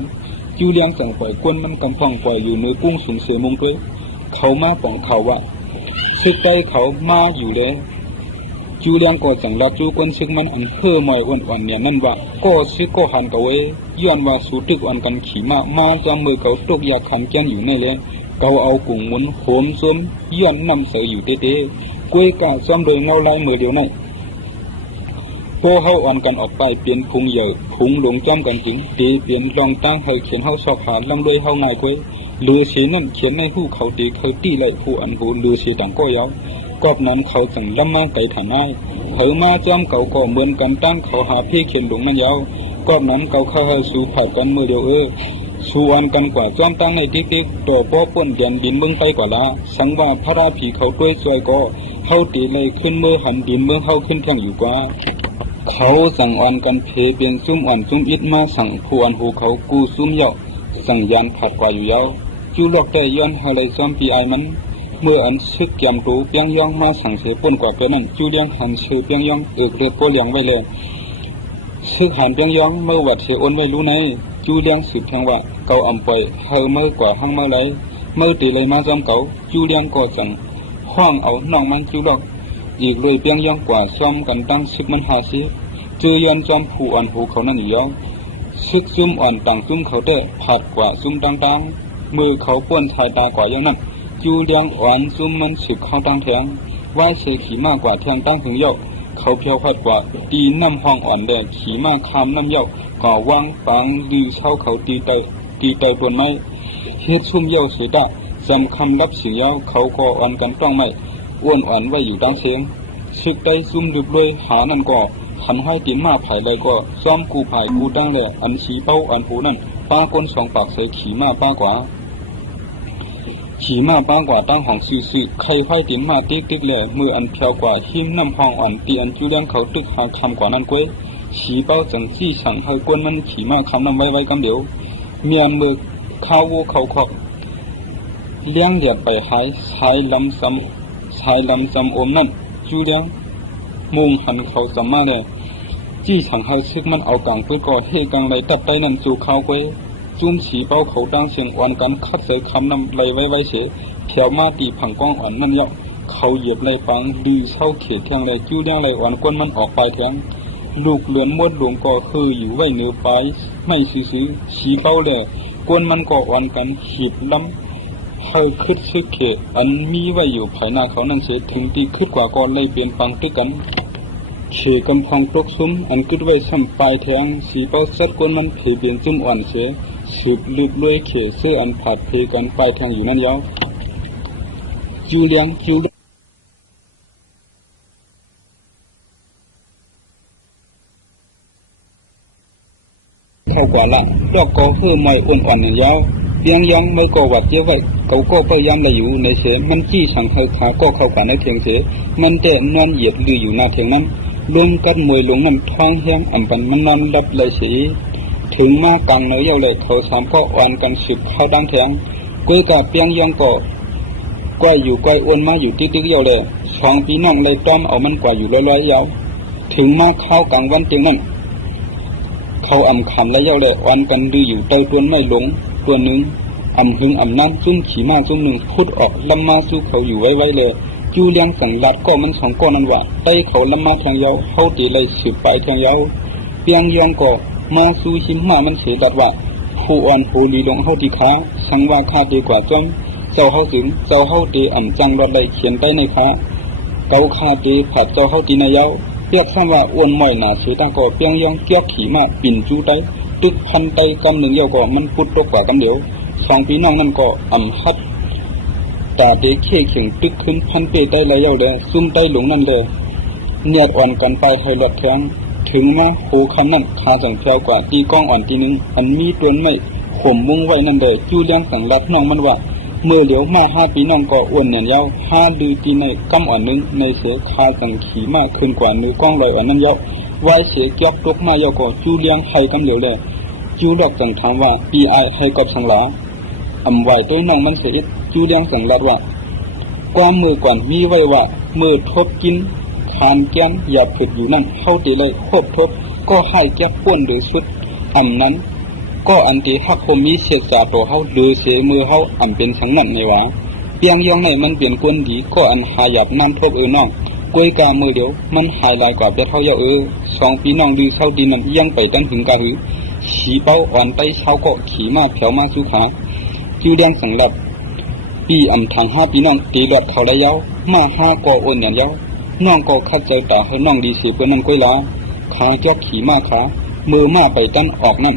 จูเลียงสั่งปล่อยกวนมันกำพังปล่อยอยู่ในกุ้งสูงเสียมงด้วยเขามาป่องเขาว่าซึกใจเขามาอยู่เลยจูเลียงก็สั่งรับจูกวนซึกมันอันเพื่อมอยอ่อนเนี่ยนั่นว่าก็ซึกก็หันเขาเว้ย้อนว่าสูตึกอ่อนกันขี่มาจอมมือเขาตกยาขันแกนอยู่ในเลยเขาเอากุ้งหมุนโหมซ้มย้อนนำเสืออยู่เต้ๆกล้วยกาซ้อมโดยเงาลายมือเดียวในพวกเขาอ่อนกันออกไปเปลี่ยนพุงใหญ่พุงหลงจ้ำกันถึงตีเปลี่ยนรองตั้งให้เขียนเขาสอบหาลำด้วยเขาง่ายกว่าหรือเสียนั่นเขียนในหูเขาตีเขาตีไหลผู้อันหูหรือเสียต่างก็ยาวกอบนั้นเขาสั่งลำมาไก่ฐานได้เขามาจ้ำเขาก็เหมือนกันตั้งเขาหาพี่เขียนหลงนั่นยาวกอบนั้นเขาเข้าให้สู่ผัดกันมือเดียวสู่อ่อนกันกว่าจ้ำตั้งในติ๊กต่อป้อป่นเดียนดินเมืองไปกว่าละสังว่าพระราผีเขาด้วยช่วยก็เขาตีเลยขึ้นมือหันดินเมืองเขาขึ้นแท่งอยู่กว่าเขาสั่งอ่อนกันเพเปลี่ยนซุ่มอ่อนซุ่มอิดมาสั่งผู้อันหูเขากูซุ่มเยาสั่งยานขัดกว่าอยู่เยาจูลอกแต่ย้อนเฮาเลยซ้อมปีไอมันเมื่ออันซึกแกมตูเปียงย่องมาสั่งเสียป่นกว่าเพื่อนนั่นจูเลี้ยงหันชื่อเปียงย่องเลือดโปเลี้ยงไว้เลยซึกหันเปียงย่องเมื่อวัดเสียอ้นไว้รู้ในจูเลี้ยงสืบแทงว่าเกาอ่ำปล่อยเฮาเมื่อกว่าห้างเมื่อไรเมื่อตีเลยมาซ้อมเก่าจูเลี้ยงก็สั่งห้องเอาน้องมันจูลอกอีกเลยเปียงย่องกว่าซ้อมกันตั้งซึกมันหาซีเจอยันจอมผู้อ่อนหูเขานั่นอยู่ซึกซุ่มอ่อนต่างซุ่มเขาเด้ผัดกว่าซุ่มต่างมือเขาป้วนชายตากว่าอย่างนั้นจูเลี้ยงอ่อนซุ่มมันสึกเข้าตั้งแทงว่าเสขี่มากกว่าแทงตั้งถึงเยาเขาเพียวผัดกว่าตีน้ำห้องอ่อนแดงขี่มากคำน้ำเยาก่อวางฟังลือเช่าเขาตีไตบนไม้เฮ็ดซุ่มเยาเสียดะจำคำรับเสียงเยาเขาก็อ่อนกันต้องไม่อ้วนอ่อนไว้อยู่ตั้งเสียงซึกได้ซุ่มดึบเลยหานั่นก็ ขันให้ติมาไผ่เลยก็ซ้อมกูไผ่กูตั้งเลยอันสีเป้าอันหูนั่นป้าก้นสองปากเสขี่มาป้ากว่าขี่มาป้ากว่าตั้งห้องซื่อใครไผ่ติมาติ๊กเลยมืออันเพียวกว่าหิมน้ำห้องอ่อนตีอันจูเลี้ยงเขาตึกหาคำกว่านั้นก้วยขี่เป้าจังจี้สั่งให้ก้นมันขี่มาคำน้ำไว้กำเดียวเมียนมือข้าววัวเขาขอบเลี้ยงเหยียดไปหายสายลำซ้ำอมนั่นจูเลี้ยงมุงหันเขาสมาเนี่ยจี้ฉังเฮาซึกมันเอากังไปก่อเฮกังไหลตัดไตนั่นสู่เขาไว้จุ่มสีเป้าเขาตั้งเสียงอ่อนกันคัดใส่คำนำไหลไว้เสียแถวมาตีผังกองอ่อนนั่นเยาะเขาเหยียบไหลปังดื้อเช่าเขตแทงไหลจู้เลี้ยงไหลอ่อนก้นมันออกไปแทงลูกเหลือนมดหลวงก็คืออยู่ไว้เหนือปลายไม่ซื้อสีเป้าเลยก้นมันก็อ่อนกันหีบล้ำเฮาคึดซึกเขอันมีไว้อยู่ภายหน้าเขานั่นเสียถึงตีคึดกว่าก่อนเลยเปลี่ยนปังตึกกันเขกำพังตกซุ้มอันกึดไว้ซ้ำปลายแทงสีเป้าซัดก้นมันเพเบียนจุ่มอ่อนเสียสืบลึกลวยเขเสื้ออันผาดเพกันปลายแทงอยู่นั่นยาวจูเลียงเข้ากว่าละดอกก็เพื่อไม่อ่อนๆเนี่ยยาวยังไม่ก็วัดเยอะไว้เขาก็พยายามได้อยู่ในเสมันจี้สั่งให้ขาก็เข้ากว่าในเทียงเสมันแต่นอนเหยียดลืออยู่หน้าเทียงนั้นรวมกันมวยลงน้ำท้องแห้งอันเป็นมันนอนรับเลยสีถึงมากลางเนื้อเยาเลยเขาสามก็อ่อนกันสืบเข้าดังแทงกุ้ยกับเปียงยังก็ก้อยอยู่ก้อยอ้วนมาอยู่ติ๊กเยาเลยสองพี่น้องเลยต้อมเอามันกว่าอยู่ร้อยเยาถึงมาเข้ากลางวันเตียงนั้นเขาอ่ำขำและเยาเลยอ่อนกันดื้ออยู่ใต้ต้นไม่หลงตัวหนึ่งอ่ำหึงอ่ำนั้นจุ้มขี่มาจุ้มหนึ่งพุดออกลำมาสู้เขาอยู่ไว้เลยจูเลี้ยงฝั่งลัดก็มันสองก้อนนั่นว่าใต้เขาลำมาทางเยาเขาตีเลยสืบไปทางเยาเปียงยองก็มาสู้หิมมามันเสียดัดว่าผู้อ่อนผู้ลีลงเขาตีขาสังว่าคาดีกว่าจ้อมเจ้าเขาถึงเจ้าเขาตีอ่ำจังรถได้เขียนใต้ในขาเกาคาตีผัดเจ้าเขาตีในเยาเรียกซ้ำว่าอ้วนม่อยหนาเสียตาก็เปียงยองเกี้ยวขี่มาปิ่นจูใต้ตึกพันไตกำหนึ่งเยาก็มันพุดตกกว่ากำเดียวสองพี่น้องนั่นก็อ่ำฮัดตาเด็กเข่เข่งตึกขึ้นพันเปได้แล้วเยาเลยซุ่มใต้หลงนั่นเลยเนียดอ่อนกันไปให้หลอดแทงถึงมาโหคำนั่นคาสังเจ้ากว่าตีกล้องอ่อนทีนึงอันมีตัวไม่ข่มมุ้งไว้นั่นเลยจูเลี้ยงสังลัดน้องมันว่าเมื่อเหลียวมาห้าปีน้องก็อ้วนเนี่ยเยาห้าดื้อตีในกำอ่อนนึงในเสือคาสังขี่มากขึ้นกว่านื้อกล้องลอยอ่อนนั่นเยาไว้เสียจอกตกมาเยาก็จูเลี้ยงให้กำเหลียวเลยจูดอกสังถามว่าปีไอให้กับสังหลาอำไหวตัวน้องมันเสียจูเลี้ยงสังลัดว่าความมือก่อนมีไว้ว่ามือทบกินคานแก้มอย่าผิดอยู่นั่นเข้าตีเลยควบทบก็ให้แก้ป้วนหรือสุดอ่ำนั้นก็อันตีหักคมมีเสียจ่าตัวเขาหรือเสียมือเขาอ่ำเป็นสังนั่นในวะเปียงยองในมันเปลี่ยนกวนดีก็อันหาหยาบน้ำทบน้องกล้วยกามือเดียวมันหายลายกว่าเปียเท่าเยาสองพี่น้องดื้อเศร้าดีนั่นยังไปตั้งถึงกาหือขี่เป้าอ่อนไตเช้าก็ขี่มาแถวมาสุขาจูเลี้ยงสังลับปีอ่ำทางห้าพี่น้องตีหลอดเขาได้เย้ามาห้าก็โอนเนี่ยเย้าน้องก็คัดใจตาให้น้องดีเสียเพื่อนนั่นก้อยละขาจอกขี่มาขามือมาไปตั้นออกนั่น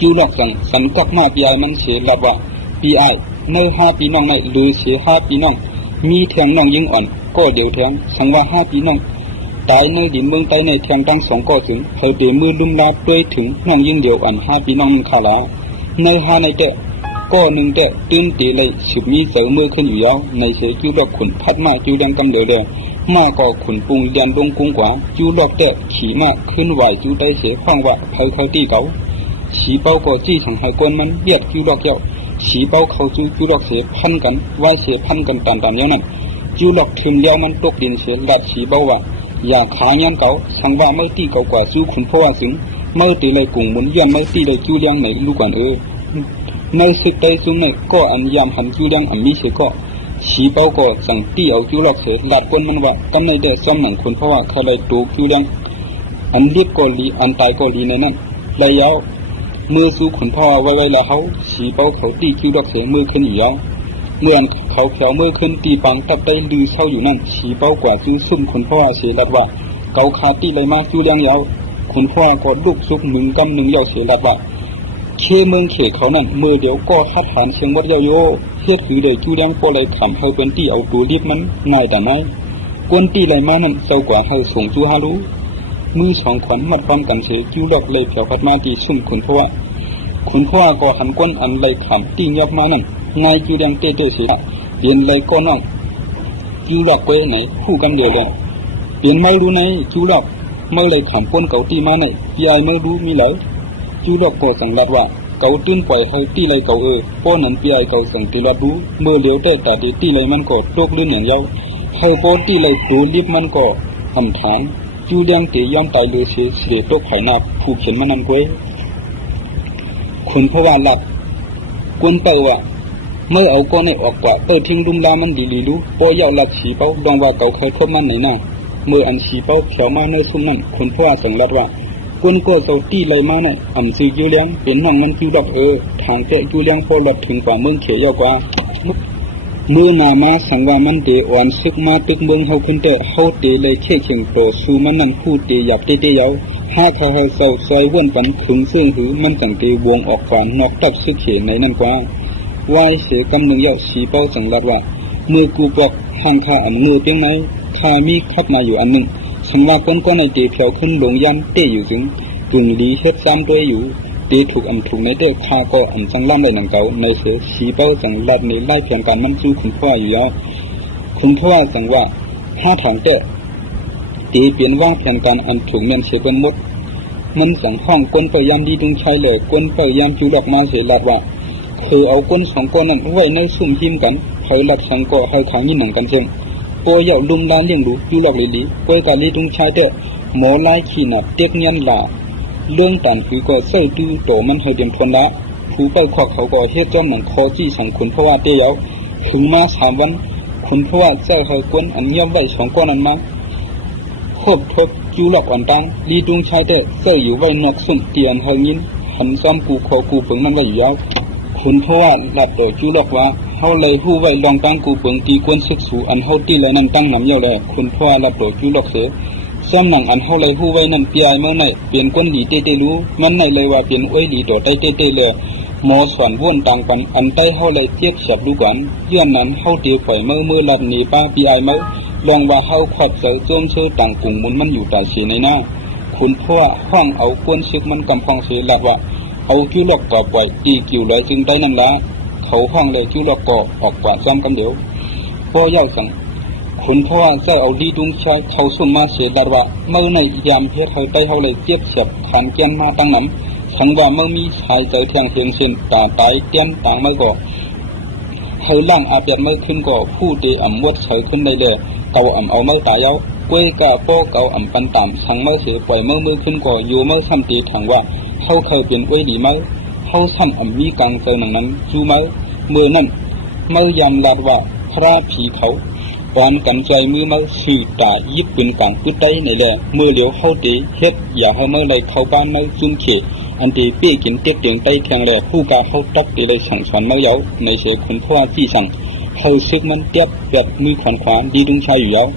จูหลอกสังสันกักมาปีไอมันเสียลับว่าปีไอเนื้อห้าพี่น้องในหรือเสียห้าพี่น้องมีแทงน้องยิงอ่อนก็เดี๋ยวแทงสังว่าห้าพี่น้องตายในดินเมืองใต้ในแทงตั้งสองก็ถึงเขาเดมือลุ่มลาด้วยถึงน้องยิงเดียวอ่อนห้าพี่น้องมันขาละในห้าในเตะก็หนึ่งแต่ตื่นตีเลยฉุบมีเสือมือขึ้นอยู่ยาวในเสือจูดอกขุนพัดมาจูแดงกำเดือเดมาก็ขุนปุงเลียนลงกุ้งกว่าจูดอกแต่ขี่มาขึ้นไหวจูได้เสือฟังว่าเขาตีเขาฉีเป้าก็จี้สังหายก้นมันเบียดจูดอกเย้าฉีเป้าเขาจูดอกเสือพันกันไหวเสือพันกันตันเย้านั่นจูดอกถึงเลี้ยวมันตกดินเสือดัดฉีเป้าว่าอย่าขายันเขาสังว่าเมื่อตีเขากว่าจูขุนพ่อว่าถึงเมื่อตีเลยกุ้งหมุนเยี่ยมเมื่อตีเลยจูเลี้ยงไหนลูกก่อนในศึกใดซุ่มในก็อันยามหันจูเลี้ยงอันมีเสก็ฉีเป้าก็สั่งตีเอาจูหลอกเสือหลัดก้นมันว่ากำในเดซ้อมหนังคนเพราะว่าเขาเลยตูจูเลี้ยงอันเรียบก็ลีอันตายก็ลีในนั้นเลยยาวมือสู้ขุนพ่อไว้แล้วเขาฉีเป้าเขาตีจูหลอกเสือมือขึ้นอีกเมื่อเขาแขวมือขึ้นตีปังตับได้ลือเศร้าอยู่นั่นฉีเป้ากว่าจูซุ่มขุนพ่อเสียหลัดว่าเกาคาตีเลยมาจูเลี้ยงยาวขุนพ่อก็ลูกซุกหนึ่งกำหนึ่งยาวเสียหลัดว่าเคเมืองเขเขานั่นมือเดียวก็คัดฐานเสียงวัดเยาโยเฮ็ดคือเลยจูเลี้ยงโปเลยขำเฮาเป็นตีเอาตัวรีบมันง่ายแต่ไม่กวนตีไรมานั่นเจ้ากว่าให้ส่งจูฮารู้ มือสองขวัญมัดพร้อมกันเสียจิ้วหลอกเลยเผียวพัดมาตีซุ่มขุนเพราะว่าก็หันก้นอันเลยขำติ้งยับมานั่นนายจิ้วแดงเต้เสียเปลี่ยนเลยก็น้องจิ้วหลอกไว้ไหนคู่กันเดียวเลยเปลี่ยนไม่รู้ไหนจิ้วหลอกเมื่อเลยขำก้นเก่าตีมาไหนพี่ไอไม่รู้มีเหรอจิ้วหลอกก็สังลัดว่าเก่าตื้นปล่อยให้ตีเลยเก่าป้อนั้นพี่ไอเก่าสังตีลัดรู้เมื่อเลี้ยวได้แต่ดีตีเลยมันก็โลกลื่นอย่างเย้าให้ป้อตีเลยดูลิบมันก็ทำทางจิ้วแดงเตะย่อมตายเลยเสียตกไข่นาผูกเข็นมันนั่นก้วยคนเพราะว่าหลัดกวนเป่าว่าเมื่อเอาก้อนให้ออกกว่าทิ้งลุมลามันดีลีรู้ปอยาวหลัดฉีเป้าดองว่าเก่าเคยทบมันไหนหน้าเมื่ออันฉีเป้าเขียวมาในซุ่มนั่นคนเพราะว่าสังลัดว่ากวนก็เจ้าตีเลยมาเนี่ยอ่ำซื้อจิ้วเลี้ยงเป็นน้องมันจิ้วดอกทางเตะจิ้วเลี้ยงพอหลดถึงกว่าเมืองเขียวยาวกว่ามือนามาสังว่ามันเตอ่อนซึกมาตึกเมืองเฮาขึ้นเตะเฮาเตเลยเชี่ยเข่งโตสู้มันนั่นพูดเตหยับเตยาวห้าเขาเฮาเศร้าซอยว่นปันขึงซึ่งหือมันตั้งเตวงออกขวานนอกตับซึกเขในนั่นกว่าวายเสียกำหนึ่งเยาสีเป้าสังลัดว่ามือกูบอกห่างข้าอ่ำมือเพียงไหนข้ามีขับมาอยู่อันหนึ่งสังว่าก้นในเตเผียวขึ้นลงยันเตอยู่ถึงตุงลีเฮ็ดซ้ำตัวอยู่เตถูกถูกในเตข้าก็สังล่ำได้หนังเก่าในเสือสีเป้าสังลัดในไล่เพียงการมันสู้ขุนพ่ออยู่แล้วขุนพ่อสังว่าห้าทางเตตีเปลี่ยนว่างเพียงการถูกเมียนเสียเป็นมดมันสังห้องก้นพยายามดีดุงชายเลยก้นพยายามจูดอกมาเสียลัดว่าคือเอาก้นสองก้นนั้นไว้ในซุ่มหิมกันเขาหลักสังก็ให้ขางยินหนังกันเชิงโปยาวลุมลานเลี้ยงดูจูดอกลีลีก้อยกาลีดุงชายเตหมอไล่ขี้หนับเต็กยันลาเรื่องต่างคือก็เส้ตื้อโตมันให้เดียมทนละผู้เป้าขอกเขาก็เฮ็ดจ้อมหนังคอจี้สังขุนเพราะว่าเตี้ยวถึงมา3 วันขุนเพราะว่าเจ้าให้ก้นอันเงียบไว้2ก้อนนั้นมาครบทบจูหลอกอ่อนตังลีดุงชายเตเจ้าอยู่ไว้นอกสุ่มเตียนเฮงินหันซ้อมกูคอกูเปิงมันไว้อยู่ยาวขุนเพราะว่าหลับโตจูหลอกว่าเฮาเลยฮู้ไว้ลองตังกูเปิงตีก้นศึกสูอันเฮาตีแล้วนั่นตั้งนำเยาแลขุนเพราะว่าหลับโตจูหลอกเสือซ้ำหนังอันเฮาเลยฮู้ไว้นั่นปีไอเมื่อไหร่เปลี่ยนก้นหลีเต้รู้มันไหนเลยว่าเปลี่ยนอ้อยหลีโตใต้เต้เลยหมอสอนว่นต่างกันอันใต้เฮาเลยเทียบสับดูกันย้อนนั้นเฮาเตีปล่อยเมื่อลัดหนีป้าปีไอเมื่อลองว่าเฮาขวัดเสือโจมเสือต่างกลุ่มมันอยู่ใต้สีในหน้าคุณพ่อห้องเอาก้นซึกมันกำพองเสือลัดว่าเอาจิ้วหลอกก่อปล่อยตีกิ่วลอยจึงได้นั่นละเขาห้องเลยจิ้วหลอกก่อออกกว่าซ้อมกันเดี๋ยวพ่อย่าสั่งคุณพ่อเจ้าเอาดีดุงชายเขาสุ่มมาเสียดว่าเมื่อในยามเพชรเขาได้เขาเลยเจ็บเฉียบขันแกนมาตั้งน้ำสังว่าเมื่อมีชายใจเทียงเทียงเช่นตาตายเตี้ยนต่างเมื่อก่อเขาล่างอาเปียดเมื่อขึ้นก่อผู้เตะวัดเฉยขึ้นได้เลยเก่าเอาเมื่อตายเอากล้วยกะโป้เก่าปันต่ำสังเมื่อเสียปล่อยเมื่อขึ้นก่ออยู่เมื่อซ้ำตีถังว่าเขาเคยเป็นไว้ดีเมื่อเขาซ้ำมีกังเจอหนังนั้นจูเมื่อนั้นเมื่อยามลาดว่าพระผีเขาปานกันใจมือมาสื่อตายิบเป็นกลางพุทธได้ในแหล่เมื่อเหลียวเข้าตีเฮ็ดอย่าให้เมื่อไรเข้าบ้านเมื่อจุ่มเขอันตีเปี้ยกินเตี้ยเตียงใต้แข็งแหล่ผู้กาเข้าตักตีเลยสั่งสอนเมื่อเย้าในเสียคุณพ่อที่สั่งเขาซึกมันเตี้ยแบบมือขวานขวานดีดุงชายอยู่แล้ว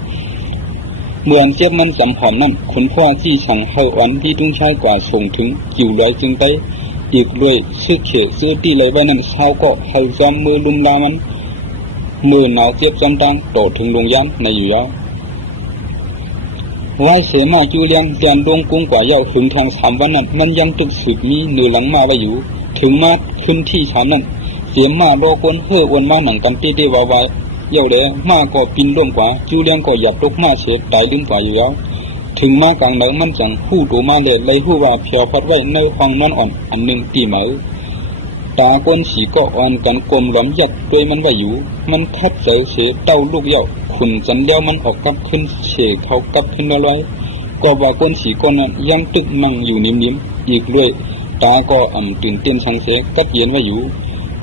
เมื่อเจ็บมันสำหอมนั่นคุณพ่อที่สั่งเขาอ่อนดีดุงชายกว่าส่งถึงกิ่วลอยจึงได้อีกด้วยซึกเขซื้อตีเลยไว้นั่นเช้าก็เขาจอมมือลุมลามันมือหนาวเจ็บจำตังโตถึงลงยันในอยู่ยาวไว้เสียมาจูเลียงเตียนดงกุ้งกว่าเย้าถึงทาง3 วันนั้นมันยังตึกสืบมีเนื้อหลังมาไว้อยู่ถึงมาขึ้นที่ชั้นนั้นเสียมาโลกวนเพื่อวนมาหนังกันเต้ๆวาวายเย้าเด้มาก็ปินร่วมกว่าจูเลียงก็หยับตกมาเสียตายลืมกว่าอยู่ยาวถึงมากลางเหนือมันจังผู้ตัวมาเลยหู้ว่าเพียวพัดไว้ในห้องนอนอ่อนอันหนึ่งตีเหมือตาก้นสีก็อ่อนกันกลมหล้อมยัดด้วยมันไว้อยู่มันคัดเสียเต้าลูกเย้าขุนจันเลี้ยวมันออกกับขึ้นเฉยเขากับขึ้นแล้วไว้ก็ว่าก้นสีก้นนั้นยังตึกมั่งอยู่นิ่มๆอีกด้วยตาก็ตื่นเต้นสังเสกัดเย็นไว้อยู่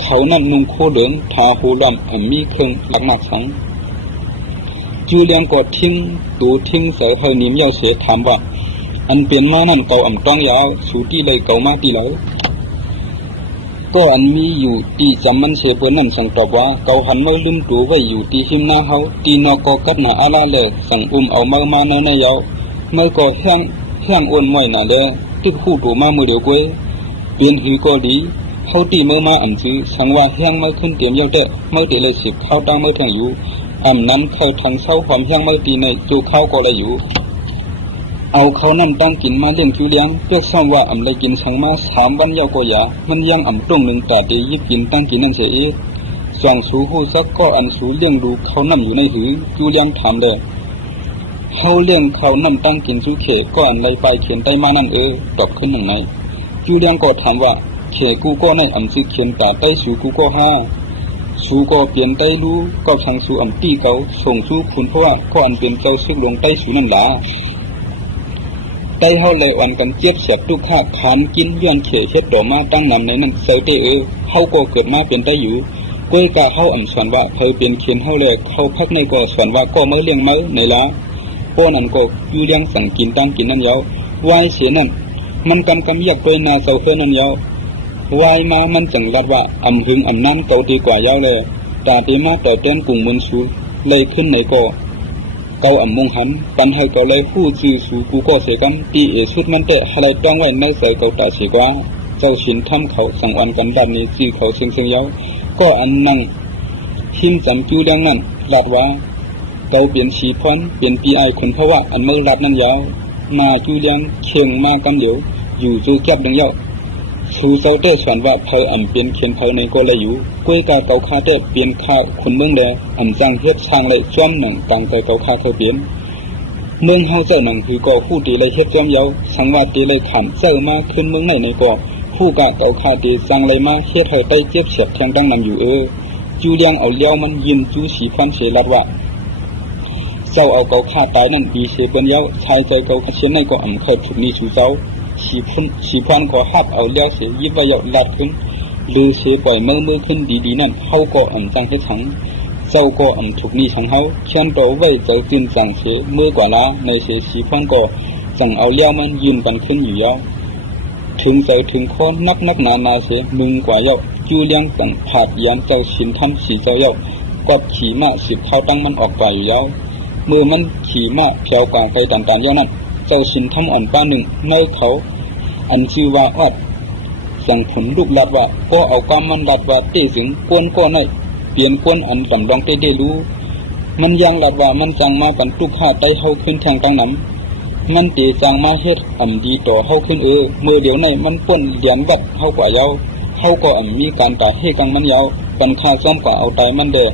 เขานั่นนุ่งโคเหลืองทาหูดำมีเครื่องหลักหนักสังจูเลียงก็ทิ้งตูทิ้งเสือเฮนิ่มเย้าเสียถามว่าอันเปลี่ยนมานั่นเก่าต้องยาวสูตีเลยเก่ามาตีแล้วก็อันมีอยู่ตีจำมันเสียเปิ้นนั่นสั่งตอบว่าเก่าหันเมื่อลืมตัวไว้อยู่ตีหิมหน้าเฮาตีนอกก็กัดหน้าอาลาเลยสั่งเอาเมื่อมาในยาวเมื่อก็แห้งอ้วนม้อยหน้าเลยตึกคู่ตัวมามือเดียวกวยเปลี่ยนหือก็ดีเฮาตีเมื่อมาซื้อสั่งว่าแห้งเมื่อขึ้นเตรียมเย้าเตะเมื่อตีเลยสิบเข้าตั้งเมื่อทางอยู่นั้นเคยทางเศร้าความแห้งเมื่อตีในจูเข้าก็เลยอยู่ เอาเขานำตั้งกินมาเลี้ยงจูเลี้ยงเพื่อซ่อมว่าอำไรกินชังมา3 วันยาวก็อย่ามันยังอำตรงหนึ่งแต่เดียิบกินตั้งกินนั่นเสียส่องสูหูซักก็อันสูเลี้ยงดูเขานำอยู่ในหือจูเลี้ยงถามเลยเฮาเลี้ยงเขานำตั้งกินสูเขก็อันไรไปเขียนได้มานั่นตอบขึ้นหนึ่งไหนจูเลี้ยงก็ถามว่าเขกูก็ในอำซึกเขียนแต่ได้สูกูก็ห้าสูก็เปลี่ยนได้รู้ก็ชังสูอำตีเขาส่งสู้คุณเพราะว่าก็อันเป็นเจ้าซึกลงได้สูนั่นล่ะได้เฮาเลยอ่อนกันเจี๊ยบเสียบทุกข้าขานกินย้อนเขเฮ็ดดอกมาตั้งนำในนั้นเซาเตเฮาก็เกิดมาเป็นได้อยู่ก้วยกาเฮาอ่ำสอนว่าเคยเป็นเขียนเฮาเลยเขาพักในก็สอนว่าก็เมื่อเลี้ยงเมื่อในละป้อนั้นก็อยู่เลี้ยงสั่งกินตั้งกินนั่นยาววายเสียนั่นมันกำอยากด้วยนาเซาเฮือนั่นยาววายมามันจังรัดว่าอำหึงอำนั้นเก่าดีกว่ายาวเลยตาตีมาต่อเต้นกลุ่มมนสูเลยขึ้นในก็เก่าอำมงหันปันให้เก่าเลยผู้จื้อสูกูก็เสกันตีสุดมันเตะอะไรต้องไว้ในใส่เก่าตาเสียกว่าเจ้าชินทำเขาสั่งวันกันด้านนี้จื้อเขาเสียงยาวก็อันนั่งหิมจำจูเลี้ยงนั่นลาดว่าเก่าเปลี่ยนชีพรเปลี่ยนปีไอคนเพราะว่าอันเมื่อลาดนั่นยาวมาจูเลี้ยงเข่งมากำเดียวอยู่จูแก็บดังยาวสูเซาเต้สอนว่าเพออันเปลี่ยนเขียนเพอในก็เลยอยู่ก้วยกาเก่าคาเต้เปลี่ยนคาคนเมืองแดอันจ้างเฮ็ดช่างเลยจ้อมหนังต่างใจเก่าคาเขาเปลี่ยนเมืองเฮาเจ้าหนังคือก็ผู้ตีเลยเฮ็ดจ้อมยาวสังว่าตีเลยขำเจ้ามาขึ้นเมืองในก็ผู้กะเก่าคาตีจังเลยมาเฮ็ดให้ได้เจ็บเสียบแทงดังนั้นอยู่จูเลี้ยงเอาเลี้ยวมันยินจูสีพันเสลัดว่าเจ้าเอาเก่าคาตายนั่นดีเสเปิ้นเย้าชายใจเก่าคาเช่นในก็อำเคยถูกนี้สู่เจ้าสีพันก็ฮับเอาเลี้ยวเสยิบว่าเยาลัดขึ้นลือเสปล่อยมือขึ้นดีๆนั่นเฮาก็อำจังเฮ็ดถังเจ้าก็อำถูกนี้ถังเฮาเช่นโตไว้เจ้าตื่นจังเสมือกว่าละในเสสีพันก็จังเอาเลี้ยวมันยืนกันขึ้นอยู่เย้าถึงใจถึงโคนนักนาเสมึงกว่าเย้าจูเลี้ยงตั้งผาดยามเจ้าชินทำสีเจ้าเย้ากอบขี่ม้า10 เท่าตั้งมันออกไปอยู่เย้าเมื่อมันขี่ม้าเพียวกว่าไปตามๆเย้านั้นเจ้าชินทำอ่อนป้าหนึ่งในเขาอันชื่อว่าอดสั่งผลลูกลัดว่าก็เอาความมันลัดว่าเตสึงกวนก็ในเปลี่ยนกวนอันดำดองเตได้รู้มันยังลัดว่ามันจังมากันทุกข้าได้เฮาขึ้นทางตั้งน้ำมันเตจังมาเฮ็ดอำดีต่อเฮาขึ้นเมื่อเดี๋ยวในมันป่นเหรียญวัดเฮากว่าเย้าเฮาก็มีการตาให้กังมันยาวปันค่าซ่อมกว่าเอาตายมันเด้อ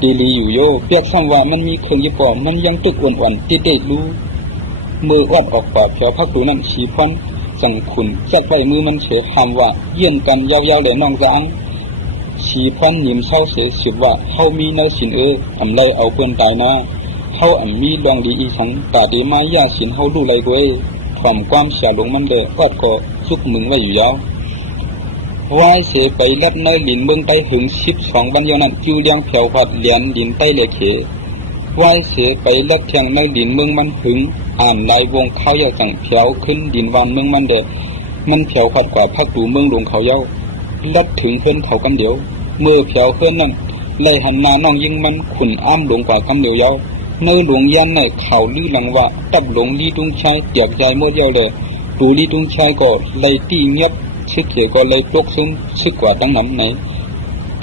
ดีลีอยู่โยเปียกซ้ำว่ามันมีเครื่องยิบปอมันยังตึกอ่อนๆติดรู้มือวัดออกปากแถวพักดูนั่นฉีพรจังขุนจักไปมือมันเฉยคำว่าเยี่ยนกันยาวๆเลยน้องจางฉีพรยิ้มเศร้าเสียสิบว่าเฮามีในสินอำไรเอาเปิ้นตายนะเฮาอำมีดองดีอีสังตาดีมายาสินเฮาดูไรกวยถ่อมความเสียลงมันเด้อวัดก็สุกมึงไว้อยู่ยาววายเสไปรับในหลินเมืองใต้ถึง12 วันเดียวนั้นจูเลี้ยงแผ่วผัดเหรียญหลินใต้เลเขวายเสไปรับแทงในหลินเมืองมันถึงอ่านลายวงเขายาวสั่งแผ่วขึ้นดินวันเมืองมันเดมันแผ่วผัดกว่าพักดูเมืองหลวงเขายาวรับถึงเพิ่นเขากำเดียวเมื่อแผ่วเพิ่นนั้นไล่หันหน้าน้องยิงมันขุนอ้ำหลวงกว่ากำเดียวยาวเนื้อหลวงยันในเขาลือหลังว่าตับหลวงลีตุงชายเตียกใจเมื่อยาวเลยดูลีตุงชายก็ไล่ตีเงียบชึกเขก็เลยปลกซึ่งชึกกว่าตั้งน้ำไหน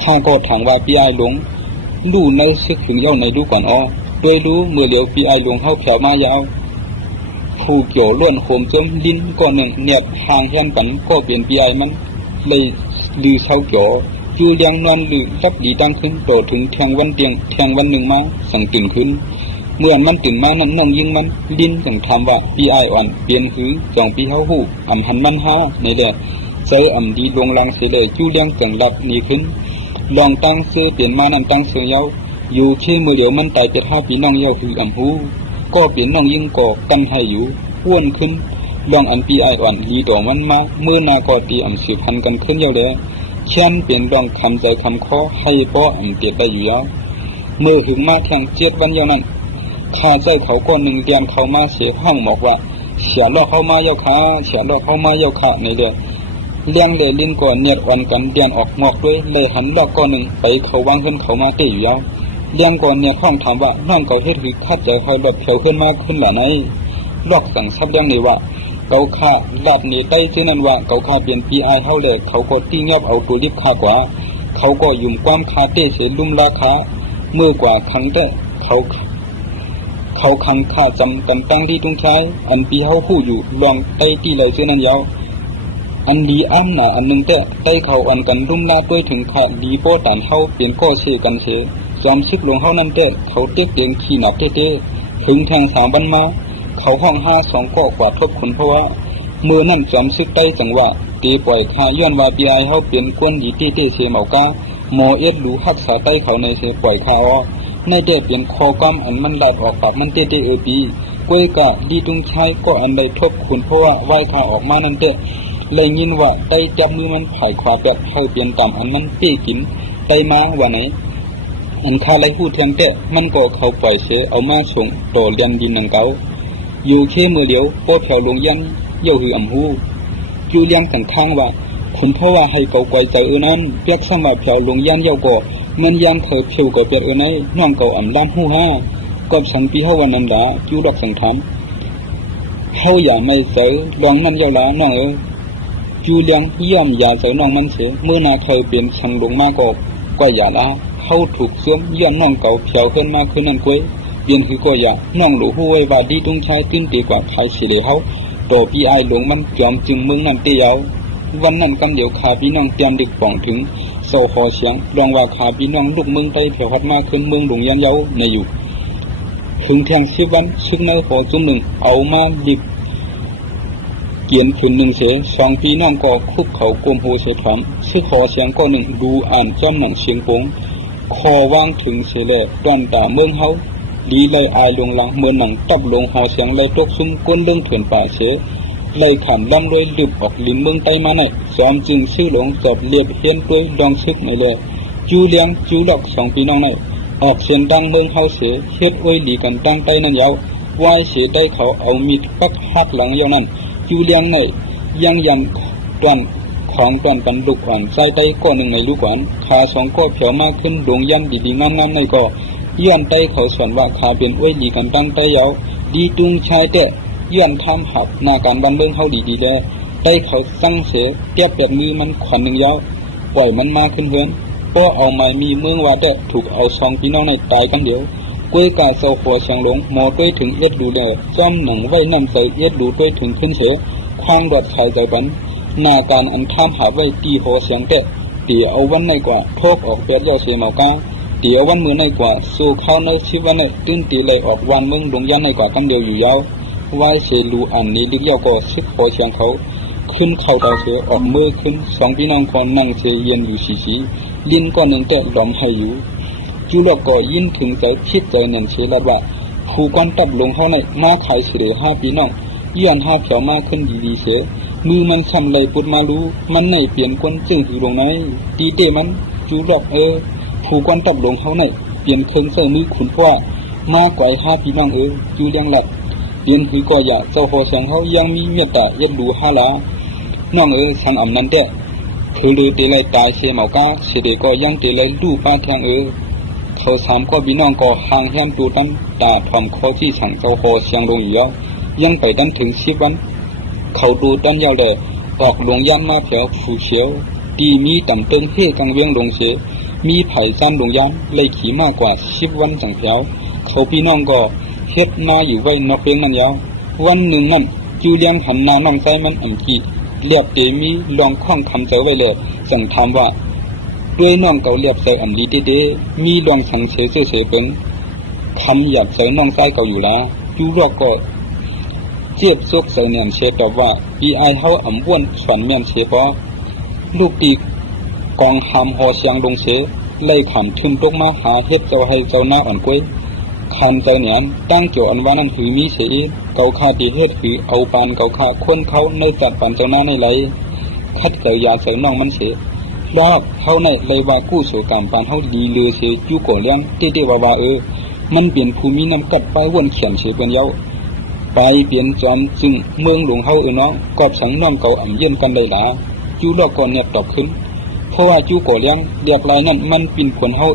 ข้าก็ถามว่าพี่ไอหลวงลู่ในชึกถึงเย้าในดูก่อนโดยรู้เมื่อเหลียวพี่ไอหลวงเข้าแผ่วมายาวผู้เกี่ยวล้วนโหมจมลิ้นก็หนึ่งเนียบห่างแห่งกันก็เปลี่ยนพี่ไอมันเลยลือเช่าเกี่ยวจูเลี้ยงนอนลือรับดีตั้งขึ้นโตถึงแทงวันเตียงแทงวันหนึ่งมาสั่งตื่นขึ้นเมื่อมันตื่นมานั้นน้องยิงมันลิ้นสั่งทำว่าพี่ไออ่อนเปลี่ยนหือจองพี่เฮาหูอำหันมันห้าในเด้เจออำดีลงลังเสเลยจูเลี้ยงจังรับนี้ขึ้นลองตั้งเสื้อเปลี่ยนมานั้นตั้งเสื้อเย้าอยู่ที่มือเดียวมันตายเป็น5 ปีน้องเย้าคืออำหูก็เปลี่ยนน้องยิงก่อกันให้อยู่อ้วนขึ้นลองอันปีไออ่อนลีดอกมันมาเมื่อนาก็ตีอำสืบพันกันขึ้นเย้าเลยเช่นเปลี่ยนลองคำใจคำข้อให้ป้ออำเตียดได้อยู่เย้าเมื่อถึงมาแข่ง7 วันเย้านั้นข้าใจเขาก็หนึ่งเดียนเขามาเสียห้องบอกว่าเสียลอกเข้ามาเย้าค่ะเสียลอกเข้ามาเย้าค่ะในเดือเลี้ยงเลยลิ้นก่อนเนียดอ่อนกันเดียนออกงอกด้วยเลยหันลอกก้อนหนึ่งไปเขาวางขึ้นเขามาเตะอยู่ยาวเลี้ยงก่อนเนี่ยห้องถามว่าน้องเก่าเฮ็ดหรือคัดใจเขาหลดเขียวขึ้นมาขึ้นหล่ะไหนลอกสั่งซับเลี้ยงนี่ว่าเก่าข้าลาดนี่ใต้ที่นั่นว่าเก่าข้าเปลี่ยนปีไอเฮาเลยเขาก็ตีเงียบเอาตัวรีบข้ากว่าเขาก็ยุ่มความคาเตะเสียลุ่มราคาเมื่อกว่าครั้งแต่เขา เขาคังค่าจำกำตั้งที่ตรงใช้อันปีเฮาผู้อยู่ลองไต้ที่เลยเจ้านั้นยาวอันดีอ้ำหนาอันนึงแต่ไต้เขาอันกันรุ่มลาด้วยถึงขาดดีโปตานเฮาเปลี่ยนก็เชกันเชจอมซึกลงเฮานั่นแต่เขาเต็กเตียงขี้หนักเต้ถึงแทง3วันมาเขาห้อง52ก็กว่าทบคนเพราะว่าเมื่อนั่นจอมซึกใต้จังหวะตีปล่อยคาย้อนว่าปีไอเฮาเปลี่ยนกวนดีเต้เชเมากาหมอเอ็ดรู้รักษาใต้เขาในเชปล่อยคาอ๋อในเด้เปลี่ยนคอกำอันมันหลาดออกปากมันเต้ปีกวยกะดีตุงใช้ก็อันใดทบคุณเพราะว่าไหวคาออกมานั่นเต้เลยยินว่าไต้จับมือมันไผ่ขวาแบบเฮาเปลี่ยนตามอันมันเป้กินไต้มาว่าไหนอันคาไลพูดแทงเต้มันก็เขาปล่อยเสเอามาส่งต่อเรียนดินนังเกาอยู่แค่มือเดียวป้อแถวลงยันเย่าหืออำหูอยู่เลี้ยงสังข้างว่าคุณเพราะว่าให้เกาไกวใจนั้นเปียกสมัยแถวลงยันเย่าก็มันยันเคยเพียวก็เปียกไหนน้องเกาอ่ำล้ำหูห้ากอบสังปีเฮาวันนั้นดาอยู่ดอกสังถามเฮาอย่าไม่เสยลองนั่นเย่าละน้องจูเลียงย่อมอย่าเสยน้องมันเสียเมื่อนาเคยเปลี่ยนสังลงมาก็อย่าละเฮาถูกซ้อมย้อนน้องเก่าเพียวขึ้นมาขึ้นนั่นกวยเปลี่ยนคือก็อย่าน้องหลูหูไว้ว่าดีตรงชายตื้นตีกว่าใครสิเลเฮาต่อพี่ไอหลงมันจอมจึงเมืองนั่นเตียววันนั้นกำเดียวขาพี่น้องเตรียมดึกป่องถึงโซฮอเสียงลองว่าขาพี่น้องลูกเมืองใต้เพียวฮัดมาขึ้นเมืองหลงยันเย้าในอยู่ถึงแทง10 วันซึกในขอจุ่มหนึ่งเอามาดิบเกียนขืนหนึ่งเส2พี่น้องก็คุกเขากลมโฮเสถามซึกขอเสียงก็หนึ่งดูอ่านจ้อมหนังเสียงปงคอว่างถึงเสแลดอนตาเมืองเฮาดีเลยอายลงหลังเมื่อหนังตับลงหอเสียงเลยตกซุ่มก้นเรื่องเถื่อนป่าเสเลยขำล่ำรวยลึบออกลิ้นเมืองใต้มาในซ้อมจึงชื่อหลงจบเรียบเฮียนด้วยดองซึกในเลยจูเลียงจูหลอก2พี่น้องในออกเสียงดังเมืองเฮาเสเฮ็ดอ้อยหลีกันตั้งใต้นั่นยาววายเสได้เขาเอามีดปักหักหลังยาวนั้นจูเลียงในยังยันตวนของตวนปันลูกอ่อนใส่ใต้ก้อนหนึ่งในลูกอ่อนขา2ก้อเผียวมากขึ้นดวงยันดีๆงามๆในก็ย้อนใต้เขาสอนว่าขาเป็นอ้อยหลีกันตั้งใต้ยาวดีตุงชายแต่ย้อนทำหับหน้าการบันเบิ่งเฮาดีๆแล้วได้เขาสั่งเสียเปียบแบบมือมันขวัญหนึ่งยาวปล่อยมันมาขึ้นเฮือนก็เอาไม้มีเมืองว่าแต่ถูกเอา2พี่น้องในตายกันเดียวกวยกาเซาหัวเสียงหลงหมอด้วยถึงเอ็ดดูแลจ้อมหนังไว้น้ำใสเอ็ดดูด้วยถึงขึ้นเสียควางดอดขายใจปันหน้าการอันทำหาไว้ตีหัวเสียงแต่เดี๋ยวเอาวันในกว่าทบออกเปียดยาวเสียเมากาเดี๋ยววันมือในกว่าสู่เข้าในชีวันในตื้นตีเลยออกวันเมืองดงยันในกว่ากันเดียวอยู่ยาวไหวเสลูอันนี้ลึกยาวก็ซึกหัวเสียงเขาขึ้นเข้าดาวเสือออกมือขึ้น2พี่น้องคนนั่งเสียเย็นอยู่สีลิ้นก็หนึ่งแต่หลอมให้อยู่จูหลอกก็ยินถึงใจคิดใจนั่นเชลัดว่าผู้ก้อนตับลงเฮาในมาขายเสือ5พี่น้องย้อน5เผียวมาขึ้นดีๆเสือมือมันซ้ำเลยปุดมารู้มันในเปลี่ยนคนจึงหือลงไหนตีเตมันจูหลอกผู้ก้อนตับลงเฮาในเปลี่ยนเครื่องใส่มือขุนพ่อมาไกว5พี่น้องจูเลี้ยงหลัดเปลี่ยนหือก็อย่าเจ้าโหเสียงเฮายังมีเมตตาเย็ดดู5ลาน้องสังอำนั้นแต่คือลือเตลัยตายเสียเมากาเสด็จก็ยังเตลัยลู่ป้าแทงเขา3ก็พี่น้องก็ห่างแหมตูตันตาทอมคอที่สั่งเจ้าโหเสียงลงอยู่ยังไปดันถึง10 วันเขาดูต้นยาวเลยออกลงยันมาเผียวผูเฉียวตีมีต่ำเติงเฮกังเวียงลงเสมีไผ่ซ้ำลงยันเลยขี่มากกว่า10 วันจังเผียวเขาพี่น้องก็เฮ็ดมาอยู่ไว้นอกเพียงนั้นยาววันหนึ่งนั่นจูเลียงหันหน้าน้องใจมันอ่ำกี้เรียบเตมีลองข้องคำเจอไว้เลยสั่งถามว่าด้วยน้องเก่าเรียบใส่อ่ำลีเด้มีลองสั่งเสียเสียเป็นคำหยาบใส่น้องใจเก่าอยู่แล้วจูรอกก็เจ็บซกใส่เนียนเชตอบว่าปีไอเฮาอ่ำบ้วนสวนเมียนเชเพราะลูกตีกองหามหอเสียงลงเสไล่ขำทึมตกมาหาเฮ็ดเจ้าให้เจ้าหน้าอ่อนกวยคำใจเนียนตั้งเกี่ยวอันว่านั้นหือมีเสียเก่าคาดีเฮ็ดหือเอาปานเก่าคาคนเขาในจัดปันเจ้าหน้าในไหลคัดเกยยาใส่น้องมันเสียรอบเฮาในเลยว่ากู้สู่กรรมปานเฮาดีเลือเสียจู่ก่อเลี้ยงเต้ๆว่ามันเปลี่ยนภูมิน้ำกัดไปวนเขียนเสียเป็นเย้าไปเปลี่ยนจอมจึงเมืองหลวงเฮาน้องกอบสังน้องเก่าอ่ำเย็นกันได้หลาจู่ลอกก่อนเนี่ยตอบขึ้นเพราะว่าจู่ก่อเลี้ยงเรียกลายนั้นมันปิ่นขวนเฮา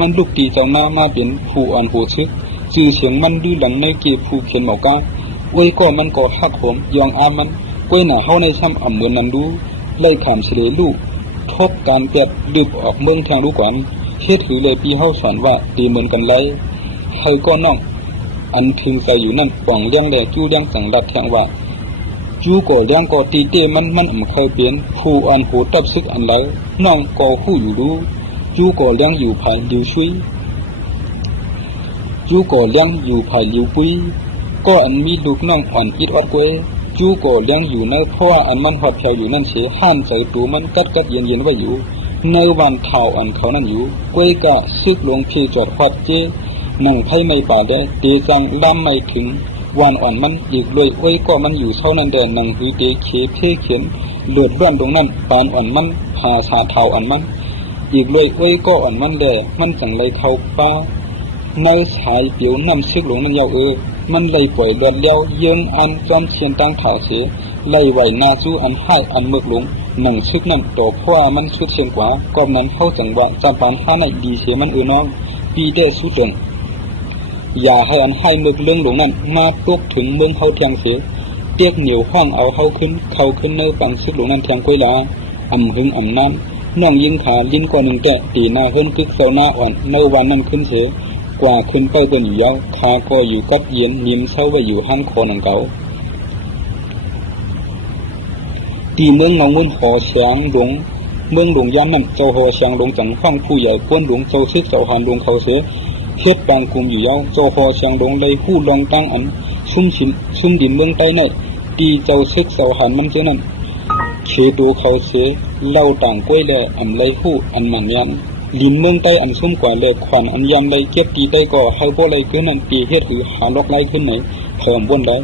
มันลูกตีเจ้าหน้ามาเป็นผู้อ่อนผู้ชึกชื่อเสียงมันดื้อหลังในเก็บผู้เขียนหมอกาโอ้ยก็มันก็หักโหมยองอามันก้วยหน้าเฮาในซ้ำอ่ำเหมือนนั้นดูไล่ขามเฉลยลูกทบการเปียดดึกออกเมืองทางรู้ก่อนเฮ็ดถือเลยปีเฮาสอนว่าตีเหมือนกันไรให้ก็น้อง อันถึงใจอยู่นั่นป่องเลี้ยงแลจู้เลี้ยงสังรัดแทงว่าจู้ก่อเลี้ยงก่อตีเต้มันเคยเปลี่ยนผู้อันหูตับซึกอันไหลน้องก่อคู่อยู่รู้จู้ก่อเลี้ยงอยู่ภายลิวชุยจู้ก่อเลี้ยงอยู่ภายลิวปุ้ยก็อันมีลูกน้องอ่อนอิดอดกวยจู้ก่อเลี้ยงอยู่ในเพราะอันมันหอบแถวอยู่นั่นเสียห้านใจตูมันกัดเย็นไว้อยู่ในวันเท่าอันเขานั่นอยู่กวยกะซึกลงเพจอดฮอดเจนั่งไพ่ไม่ป่าได้เตจังล่ำไม่ถึงวันอ่อนมันอีกเลยไว้ก็มันอยู่เท่านั้นแดนนั่งหือเตเคเพเขียนเลือดร้อนตรงนั้นปานอ่อนมันหาสาเท่าอ่อนมันอีกเลยไว้ก็อ่อนมันแดมันจังไรเท่าป้าในสายเปียวน้ำซึกหลงนั่นยาวมันไล่ปล่อยเลือดเลี้ยวยิงอันจอมเทียนตั้งถ่าเสียไล่ไหวนาจู้อันให้อันเมือกหลงหนังซึกนั่นต่อเพราะมันสุดเชียงกว่าก็นั้นเข้าจังหวะจำปานห้าในดีเสียมันน้องปีได้สุดเดิงอย่าให้อันให้เมือกเรื่องหลงนั่นมาตกถึงเมืองเฮาเทียงเสียเตียกเหนียวห้องเอาเขาขึ้นเนื้อปังซึกหลงนั่นเทียงก้อยลาหึงน้ำน้องยิงขาลิ้นกว่าหนึ่งแกะตีหน้าเฮิรนกึกเซาหน้าอ่อนเนื้อวันนั่นขึ้นเสียกว่าขึ้นไปบนอยู่ยาวคาก็อยู่กัดเย็นนิ่มเศร้าไว้อยู่ห้างคอหนังเก่าตีเมืองเงาเงินหอเสียงหลงเมืองหลงย่ำนั่นเจ้าหอเสียงหลงจังฟังผู้ใหญ่ป้วนหลงเจ้าซึกเจ้าหันหลงเขาเสียเฮ็ดบางกลุ่มอยู่ยาวเจ้าหอเสียงหลงเลยผู้ลองตั้งอันซุ่มดินเมืองใต้ในตีเจ้าซึกเจ้าหันมันเจ้านั่นเขตูเขาเสียเล่าต่างกล้วยแลเลยผู้อันมันยันลินเมืองใต้อันซุ่มกว่าเลยขวัญอันยำเลยเก็บตีได้ก็เฮาบ่เลยขึ้นนั่นตีเฮ็ดหือหาล็อกไล่ขึ้นไหนเพิ่มบนได้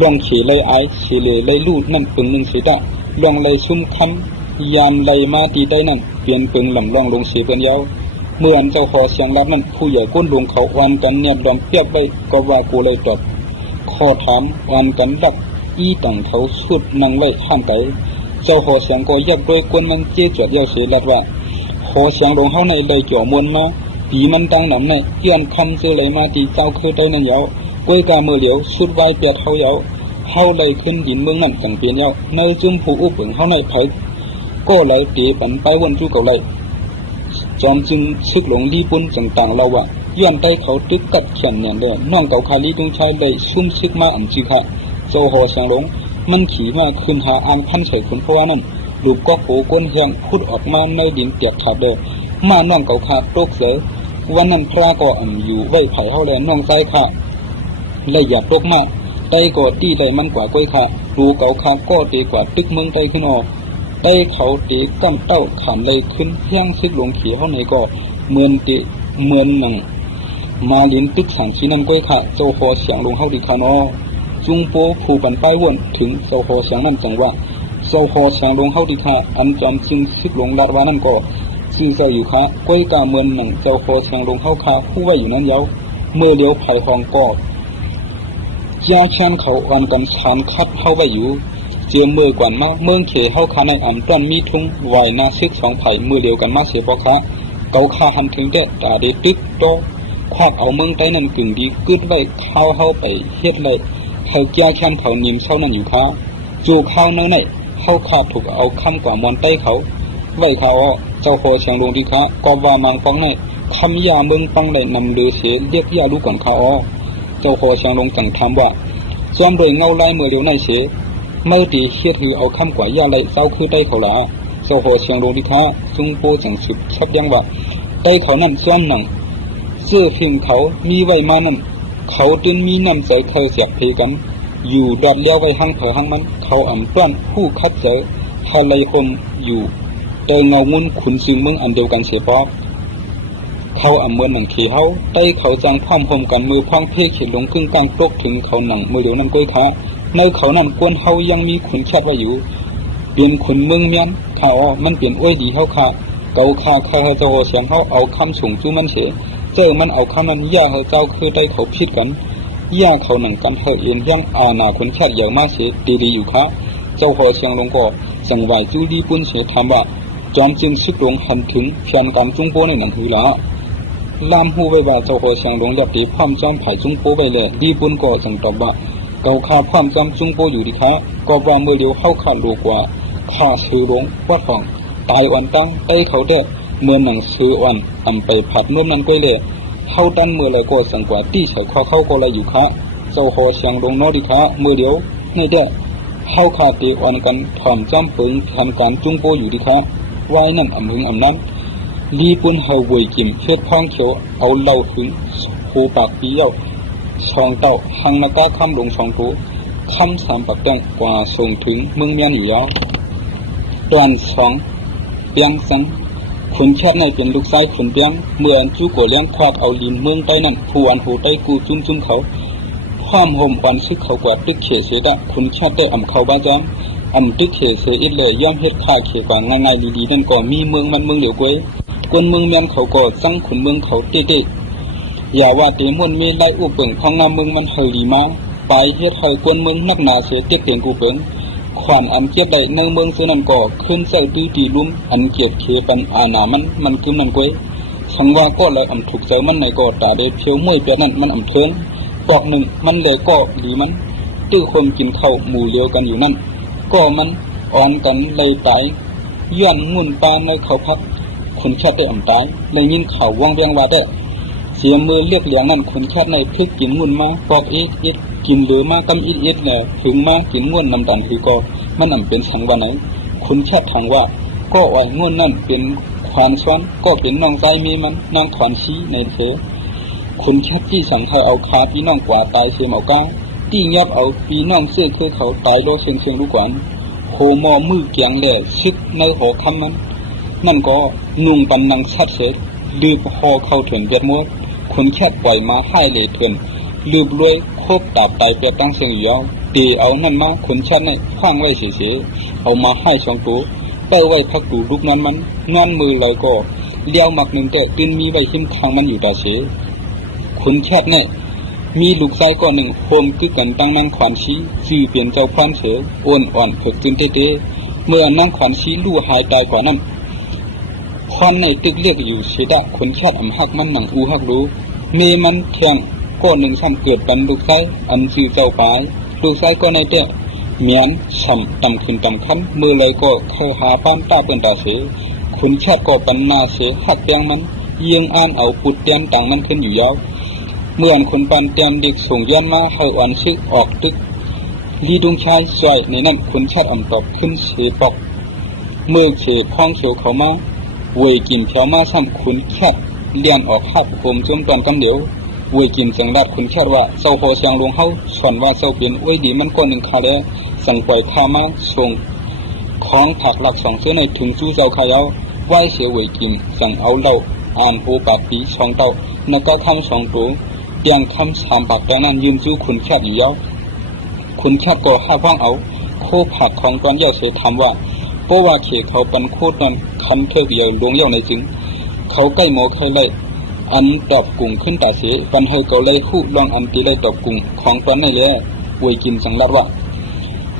ลองเขเลยไอเขเลยลูดนั่นปึงหนึ่งเสียดะลองเลยซุ่มคำยามเลยมาตีได้นั่นเปลี่ยนปึงลำลองลงเสียเป็นยาวเมื่ออันเจ้าขอเสียงรับนั่นผู้ใหญ่ก้นลงเขาวันกันเนี่ยดอมเปียบไปก็ว่ากูเลยตอบข้อถามวันกันดักอีต่างเขาสุดนั่งไว้ข้ามไปเจ้าขอเสียงก็ยักโดยก้นมันเจ๊จวดยาวเสียลัดว่าขอเสียงลงเฮาในเลยจ่อมวนมาปีมันตั้งหนำในเกี่ยนคำซื้อเลยมาตีเจ้าคือได้นั่นยาวกล้วยกามือเหลียวสุดไว้เปียดเฮายาวเฮาเลยขึ้นดินเมืองนั่นจังเปลี่ยนยาวในจุ่มผู้อุปึงเฮาในไผก็เลยตีปันไปวนจู่เก่าเลยจอมจึงซึกหลงลีปุ่นจังต่างเราว่าย้อนใต้เขาตึกกัดเขียนเนี่ยเลยน้องเก่าคาลีตรงชายเลยซุ่มซึกมาอันจือค่ะโซหอเสียงหลงมันขี่มาขึ้นหาอ่างพันใส่คนเพราะว่านั่นลูกก็โผก้นเฮียงพุดออกมาในดินเตียกขาดเด้อมาน้องเก่าขาตกเสือวันนั้นพระก็อยู่ไว้ไผ่เฮาแลน้องใจค่ะเลยอยากตกมาได้ก็ตีได้มันกว่ากล้วยค่ะดูเก่าขาก็ตีกว่าตึกเมืองใต้ขึ้นออกได้เขาตีกำเต้าขามเลยขึ้นเฮียงซึกหลงขี่เฮาในก็เหมือนหนังมาลินตึกสันสีน้ำกล้วยค่ะโซโฮเสียงลงเฮาดีค่ะเนาะจุงโปผู้ปันป้ายวนถึงโซโฮเสียงนั่นจังว่าโซโฮเสียงลงเฮาดีค่ะอันจอมจึงซึกหลงลาดว่านั่นก็ซึ่งใจอยู่ค่ะกล้วยกาเมือนหนังโซโฮเสียงลงเฮาค่ะผู้ไว้อยู่นั้นเย้าเมื่อเลี้ยวไผ่หองก็จ้าชันเขาอันกันชานคัดเฮาไว้อยู่เจียมมือกวนมาเมืองเขเฮาคาในอ่ำต้นมีทุ่งไหวนาซึกสองไผ่มือเดียวกันมาเสียบ่ค่ะเกาคาหันถึงเด้ตาได้ตึกโตควักเอาเมืองใต้นั่นกึ่งดีกึดไว้เข้าเฮาไปเฮ็ดเลยเฮาแก้แค้นเขานิ่มเศร้านั่นอยู่ค่ะจู่ข้าวเนื้อในเฮาขาดถูกเอาคำกว่ามอนใต้เขาไว้เขาเจ้าโคเชียงลงดีค่ะก็ว่ามังปังในคำยาเมืองปังได้นำเลือเสียเรียกยาลูกก่อนเขาเจ้าโคเชียงลงจังถามว่าจอมโดยเงาไล่มือเดียวในเสียเมื่อตีเฮ็ดคือเอาคำกว่ายาไล่เศร้าคือได้เขาละเจ้าโคเชียงลงดีค่ะซุงโปจังสืบชับยังว่าได้เขานั่นซ้อมหนังเสื้อฟิงเขามีไว้มานั่นเขาตึนมีน้ำใจเคยเสียเพกันอยู่ดอดเลี้ยวไว้ห้างเผอห้างมันเขาต้อนผู้คัดเจอทะเลคมอยู่แต่เงางุนขุนซึงเมืองอันเดียวกันเสียปอกเขาเมือนหนังขี่เฮาได้เขาจังพร้อมพมกันมือพังเพเขียนลงครึ่งกลางตกถึงเขาหนังมือเดียวนั่นก้อยขาในเขานั่นกวนเฮายังมีขุนแคบไว้อยู่เปลี่ยนขุนเมืองเมียนเขามันเปลี่ยนอ้วยดีเฮาค่ะเกาคาเจ้าเสียงเฮาเอาคำสูงจู้มันเสียเจอมันเอาคำมันย่าเจ้าคือได้เขาพิดกันย่าเขาหนังกันเอ็นยังอาณาคนแค่อย่างมาเสียดีอยู่ค่ะเจ้าหอเชียงลงก็สังไหวจูดีปุ่นเสียทำว่าจอมจึงซึกลงหันถึงเพียนการจุงโปในหนังหือละลามหูไว้ว่าเจ้าหอเชียงลงยับตีพร้อมจอมไผ่จุงโปไปเลยดีปุ่นก็จังตอบว่าเกาคาพร้อมจอมจุงโปอยู่ดีค่ะก็ว่าเมื่อเดียวเข้าขาดลูกว่าข้าซื้อลงวัดของตายวันตั้งได้เขาเด้เมื่อหนังซื้อวันไปผัดนุ่มนั้นก้อยเลยเฮ เข้าดันมือเลยก็สังกว่าตีเฉยเข้าก็เลยอยู่ค่ะเจ้าหอเสียงลงนอดีค่ะมือเดียวในเด้อเข้าขาตีอ่อนกันถอมจ้ำปึงทำการจุ้งโปอยู่ดีค่ะไว้นั่นอำหึงอำนั้นลีปุ่นเฮาวยกิมเฮ็ดพ้องเขียวเอาเหล่าถึงหูปากปีเย้าช่องเต้าหังนากาคำลงช่องตูคำสามปักแดงกว่าส่งถึงเมืองเมียนอยู่ยาวตอนสองเปียงสังขุนแค่ในเป็นลูกชายขุนเปียงเมื่อจูกัวเลี้ยงควักเอาลินเมืองใต้นั่นผู้อันหูใต้กูจุ้มเขาความห่มอ่อนซึกเขากว่าตึกเขเสดะขุนแค่ได้อำเขาบ้าจอมอำตึกเขเสอิดเลยย่อมเฮ็ดค่าเขกว่าง่ายๆดีๆนั่นก็มีเมืองมันเมืองเหลียวกวยคนเมืองเมียนเขาก็สั่งขุนเมืองเขาเต้ๆอย่าว่าเตม่วนมีไล่อุเปิงของน้ำเมืองมันเฮลีมาไปเฮ็ดให้คนเมืองนักหนาเสียเต็กเตียงกูเปิงขวานอันเกียบได้ในเมืองเสนั่นก็ขึ้นเจ้าตื้อตีลุ่มอันเกียบเคปันอาณามันกึมนั่นกวยสังว่าก็เลยอำถูกใจมันในก็ตาเดเพียวมวยเปียนั่นมันอำเทิงปอกหนึ่งมันเลยก็ดีมันตื้อคนกินข้าวหมู่เลียวกันอยู่นั่นก็มันอ่อนกันเลยตายย้อนงุ่นปลาในเขาพักคนชาติได้อำตายเลยยินข่าวว่างเวียงว่าได้เสียมือเรียกเหลียงนั่นคนชาติในพึกกินงุ่นมาปอกเอ็ดกินเหลือมากำอิดเนี่ยถึงมากินงุ่นนำดันคือก็มันอำเป็นสังวันไหนคนชาติทางว่าก็อ่อยงุ่นนั่นเป็นควานซ้อนก็เป็นน้องใจมีมันน้องขวานชี้ในเถอคนชาติที่สั่งให้เอาคาพี่น้องกว่าตายเสียเหมาก้าที่เงียบเอาพี่น้องเสื้อคือเขาตายโลเชียงลูกหวานโหมอมือเกียงแหล่ชึกในหัวคำมันนั่นก็นุ่งปันนังชัดเสร็จลืบหอเข้าถึงเบียดมัวคนแค่ปล่อยมาให้เลยเถินลืบรวยคบดาบไตเปียตั้งเสียงอยู่เอาตีเอานั่นมาคนชาติในคว้างไว้เสียเอามาให้สองตัวเป้าไว้พักดูลูกนั้นมันนอนมือเลยก็เลี้ยวหมักหนึ่งแต่ตื่นมีไว้หิ้มทางมันอยู่ตาเสียคนแค่เนี่ยมีลูกชายก็หนึ่งโฮมคือกันตั้งนั่งขวานชี้สื่อเปลี่ยนเจ้าพรานเสืออ่อนเผิกตื่นเต้เมื่อนั่งขวานชี้ลู่หายตายกว่านั้นควันในตึกเรียกอยู่เสดะคนชาติอำหักมันหนังอูหักรู้เมมันเทียงก็หนึ่งซ้ำเกิดกันลูกชายอำสื่อเจ้าปายลูกชายก็ในเตะเมียนซ้ำต่ำขึ้นต่ำขั้นเมื่อไรก็เข้าหาป้ามตาเป็นตาเสคนชาติก็ปันนาเสหักเตียงมันเยียงอ่านเอาปุดเตียนต่างมันขึ้นอยู่ยาวเมื่อคนปันเตียนเด็กส่งยันมาให้อ่อนซึกออกตึกลีดุงชายสวยในนั้นคนชาติอำตอบขึ้นเสปอกเมื่อเสพ้องเขียวเขามาเวยกินเขียวมาซ้ำคุณแคบเลียนออกหับโคมจมตอนกำเดียวเวยกินสังดัดคุณแคบว่าเศร้าโหเสียงลงเฮาสอนว่าเศร้าเปลี่ยนเวยดีมันก็หนึ่งคาแล้วสั่งปล่อยคามาส่งของผักหลักสองเสื้อในถึงจู้เจ้าขายาวไหวเสียเวยกินสั่งเอาเหล้าอ่านโอปากปีช่องเต้าแล้วก็คำสองตัวเตียงคำสามปากแต่นั้นยืมจู้คุณแคบอยู่ยาวคุณแคบก็ห้าว่างเอาโคผักของตอนเย้าเสียทำว่าเพราะว่าเขเขาปันโคตรนั้นคันเทเดียวลวงเย้าในจึงเขาใกล้หมอเคยเลยอันตอบกุ้งขึ้นตาเสียปันเฮเกาเลยคู่ลองอันตีเลยตอบกุ้งของตอนนี้เลยป่วยกินสังลัดว่า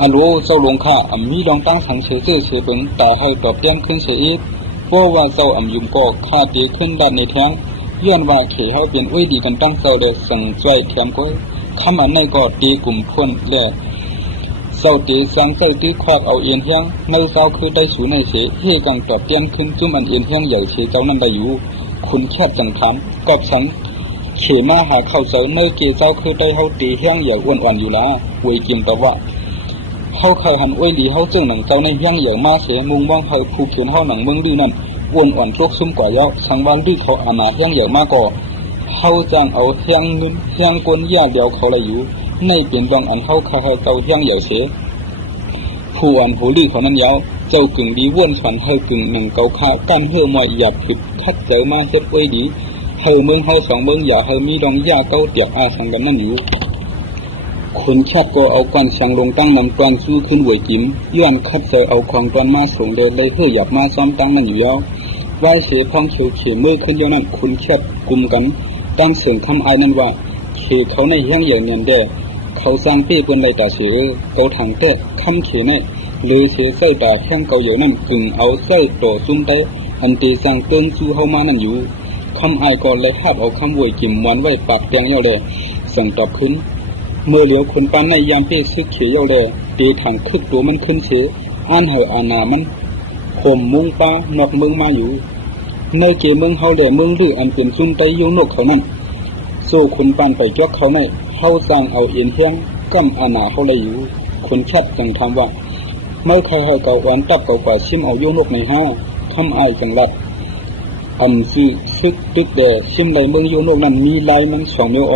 อันรู้เจ้าหลวงข้ามีลองตั้งสังเสเสือเป็นแต่ให้ตอบเตี้ยมขึ้นเสียอีกเพราะว่าเจ้ายุ่มก็ข้าตีขึ้นด้านในแทงย้อนว่าเขเขาเป็นอุ้ยดีกันตั้งเจ้าเดือดสั่งช่วยแถมก็คำอันในก็ตีกลุ่มพ่นแล่เจ้าตีสังเจ้าตีควักเอาเอียนเฮียงในเจ้าคือได้สูในเสเฮกังตอบเตี้ยมขึ้นจุ่มอันเอียนเฮียงใหญ่เสเจ้านั่นได้อยู่คุณแคบจังถามกอบสังเขมาหาเข้าเสาเนื้อเกเจ้าคือได้เขาตีเฮียงใหญ่อ้วนๆอยู่ละเวยกิมตอบว่าเขาเคยหันอ้วยดีเขาจึงหนังเจ้าในเฮียงใหญ่มาเสียมุงว่างเขาผูกเขียนเขาหนังเมืองดื้อนั่นอ้วนๆทุกซุ่มกว่าเยาสังวันดื้อเขาอาณาเฮียงใหญ่มากก่อเขาจังเอาเฮียงเงินเฮียงกลยาเดียวเขาเลยอยู่ในเปลี่ยนบางอันเขาเคยเจ้าเฮียงใหญ่เสียผู้อันหูลือเขานั้นยาวเจ้ากึ่งดีว่นฉันเฮากึ่งหนึ่งเกาขากันเฮมอยหยาบผิดคัดเจอมาเฮ็ดอ้วยดีเฮเมืองเฮสองเมืองอย่าเฮมีดองยาเก้าเตียกอาสังกันนั่นอยู่คนชาติก็เอากวนสังลงตั้งนำตอนสู้ขึ้นหวยจิ้มย้อนคัดเจอเอาของตอนมาส่งเดินเลยเพื่อหยับมาซ้อมตั้งนั่นอยู่ยาวไหวเสียพ้องเขียวเขียมือขึ้นเยานั่นคุณชาติกลุ่มกันตั้งเสียงคำอายนั่นว่าเขเขาในเฮียงใหญ่เนียนเด้เขาสร้างเปี้ยบนไรตาเสือเกาทางเต้คำเขเนี่ยเลยเสียใส่ตาแข้งเกาเหยานั่นกึ่งเอาใส่ต่อซุ่มเต้อันตีสร้างเกินสู้เฮามานั่นอยู่คำอายก่อนเลยหับเอาคำวยกิ่มหวานไว้ปากแดงเยาเลยสั่งตอบขึ้นเมื่อเหลียวคนปานในยามเปี้ยซึกเขยเยาเลยตีทางคึกตัวมันขึ้นเสียอ่านเหออาณามันข่มมุงป้านอกเมืองมาอยู่ในเกเมืองเฮาเลยเมืองลืออันเป็นซุ่มเต้ยงนกเขานั่น สู้คุณปานไปจอกเขาในเฮาสร้างเอาเอ็นเฮียงกำอาณาเฮาเลยอยู่คนชัดจังทำว่าเมื่อใครเก่าอ่อนตับเก่ากว่าชิมเอาโยนกในห้าทำอายจังลัดซื้อซึกตึกแดชิมไหลเมืองโยนกนั้นมีลายมัน2 เมตรอ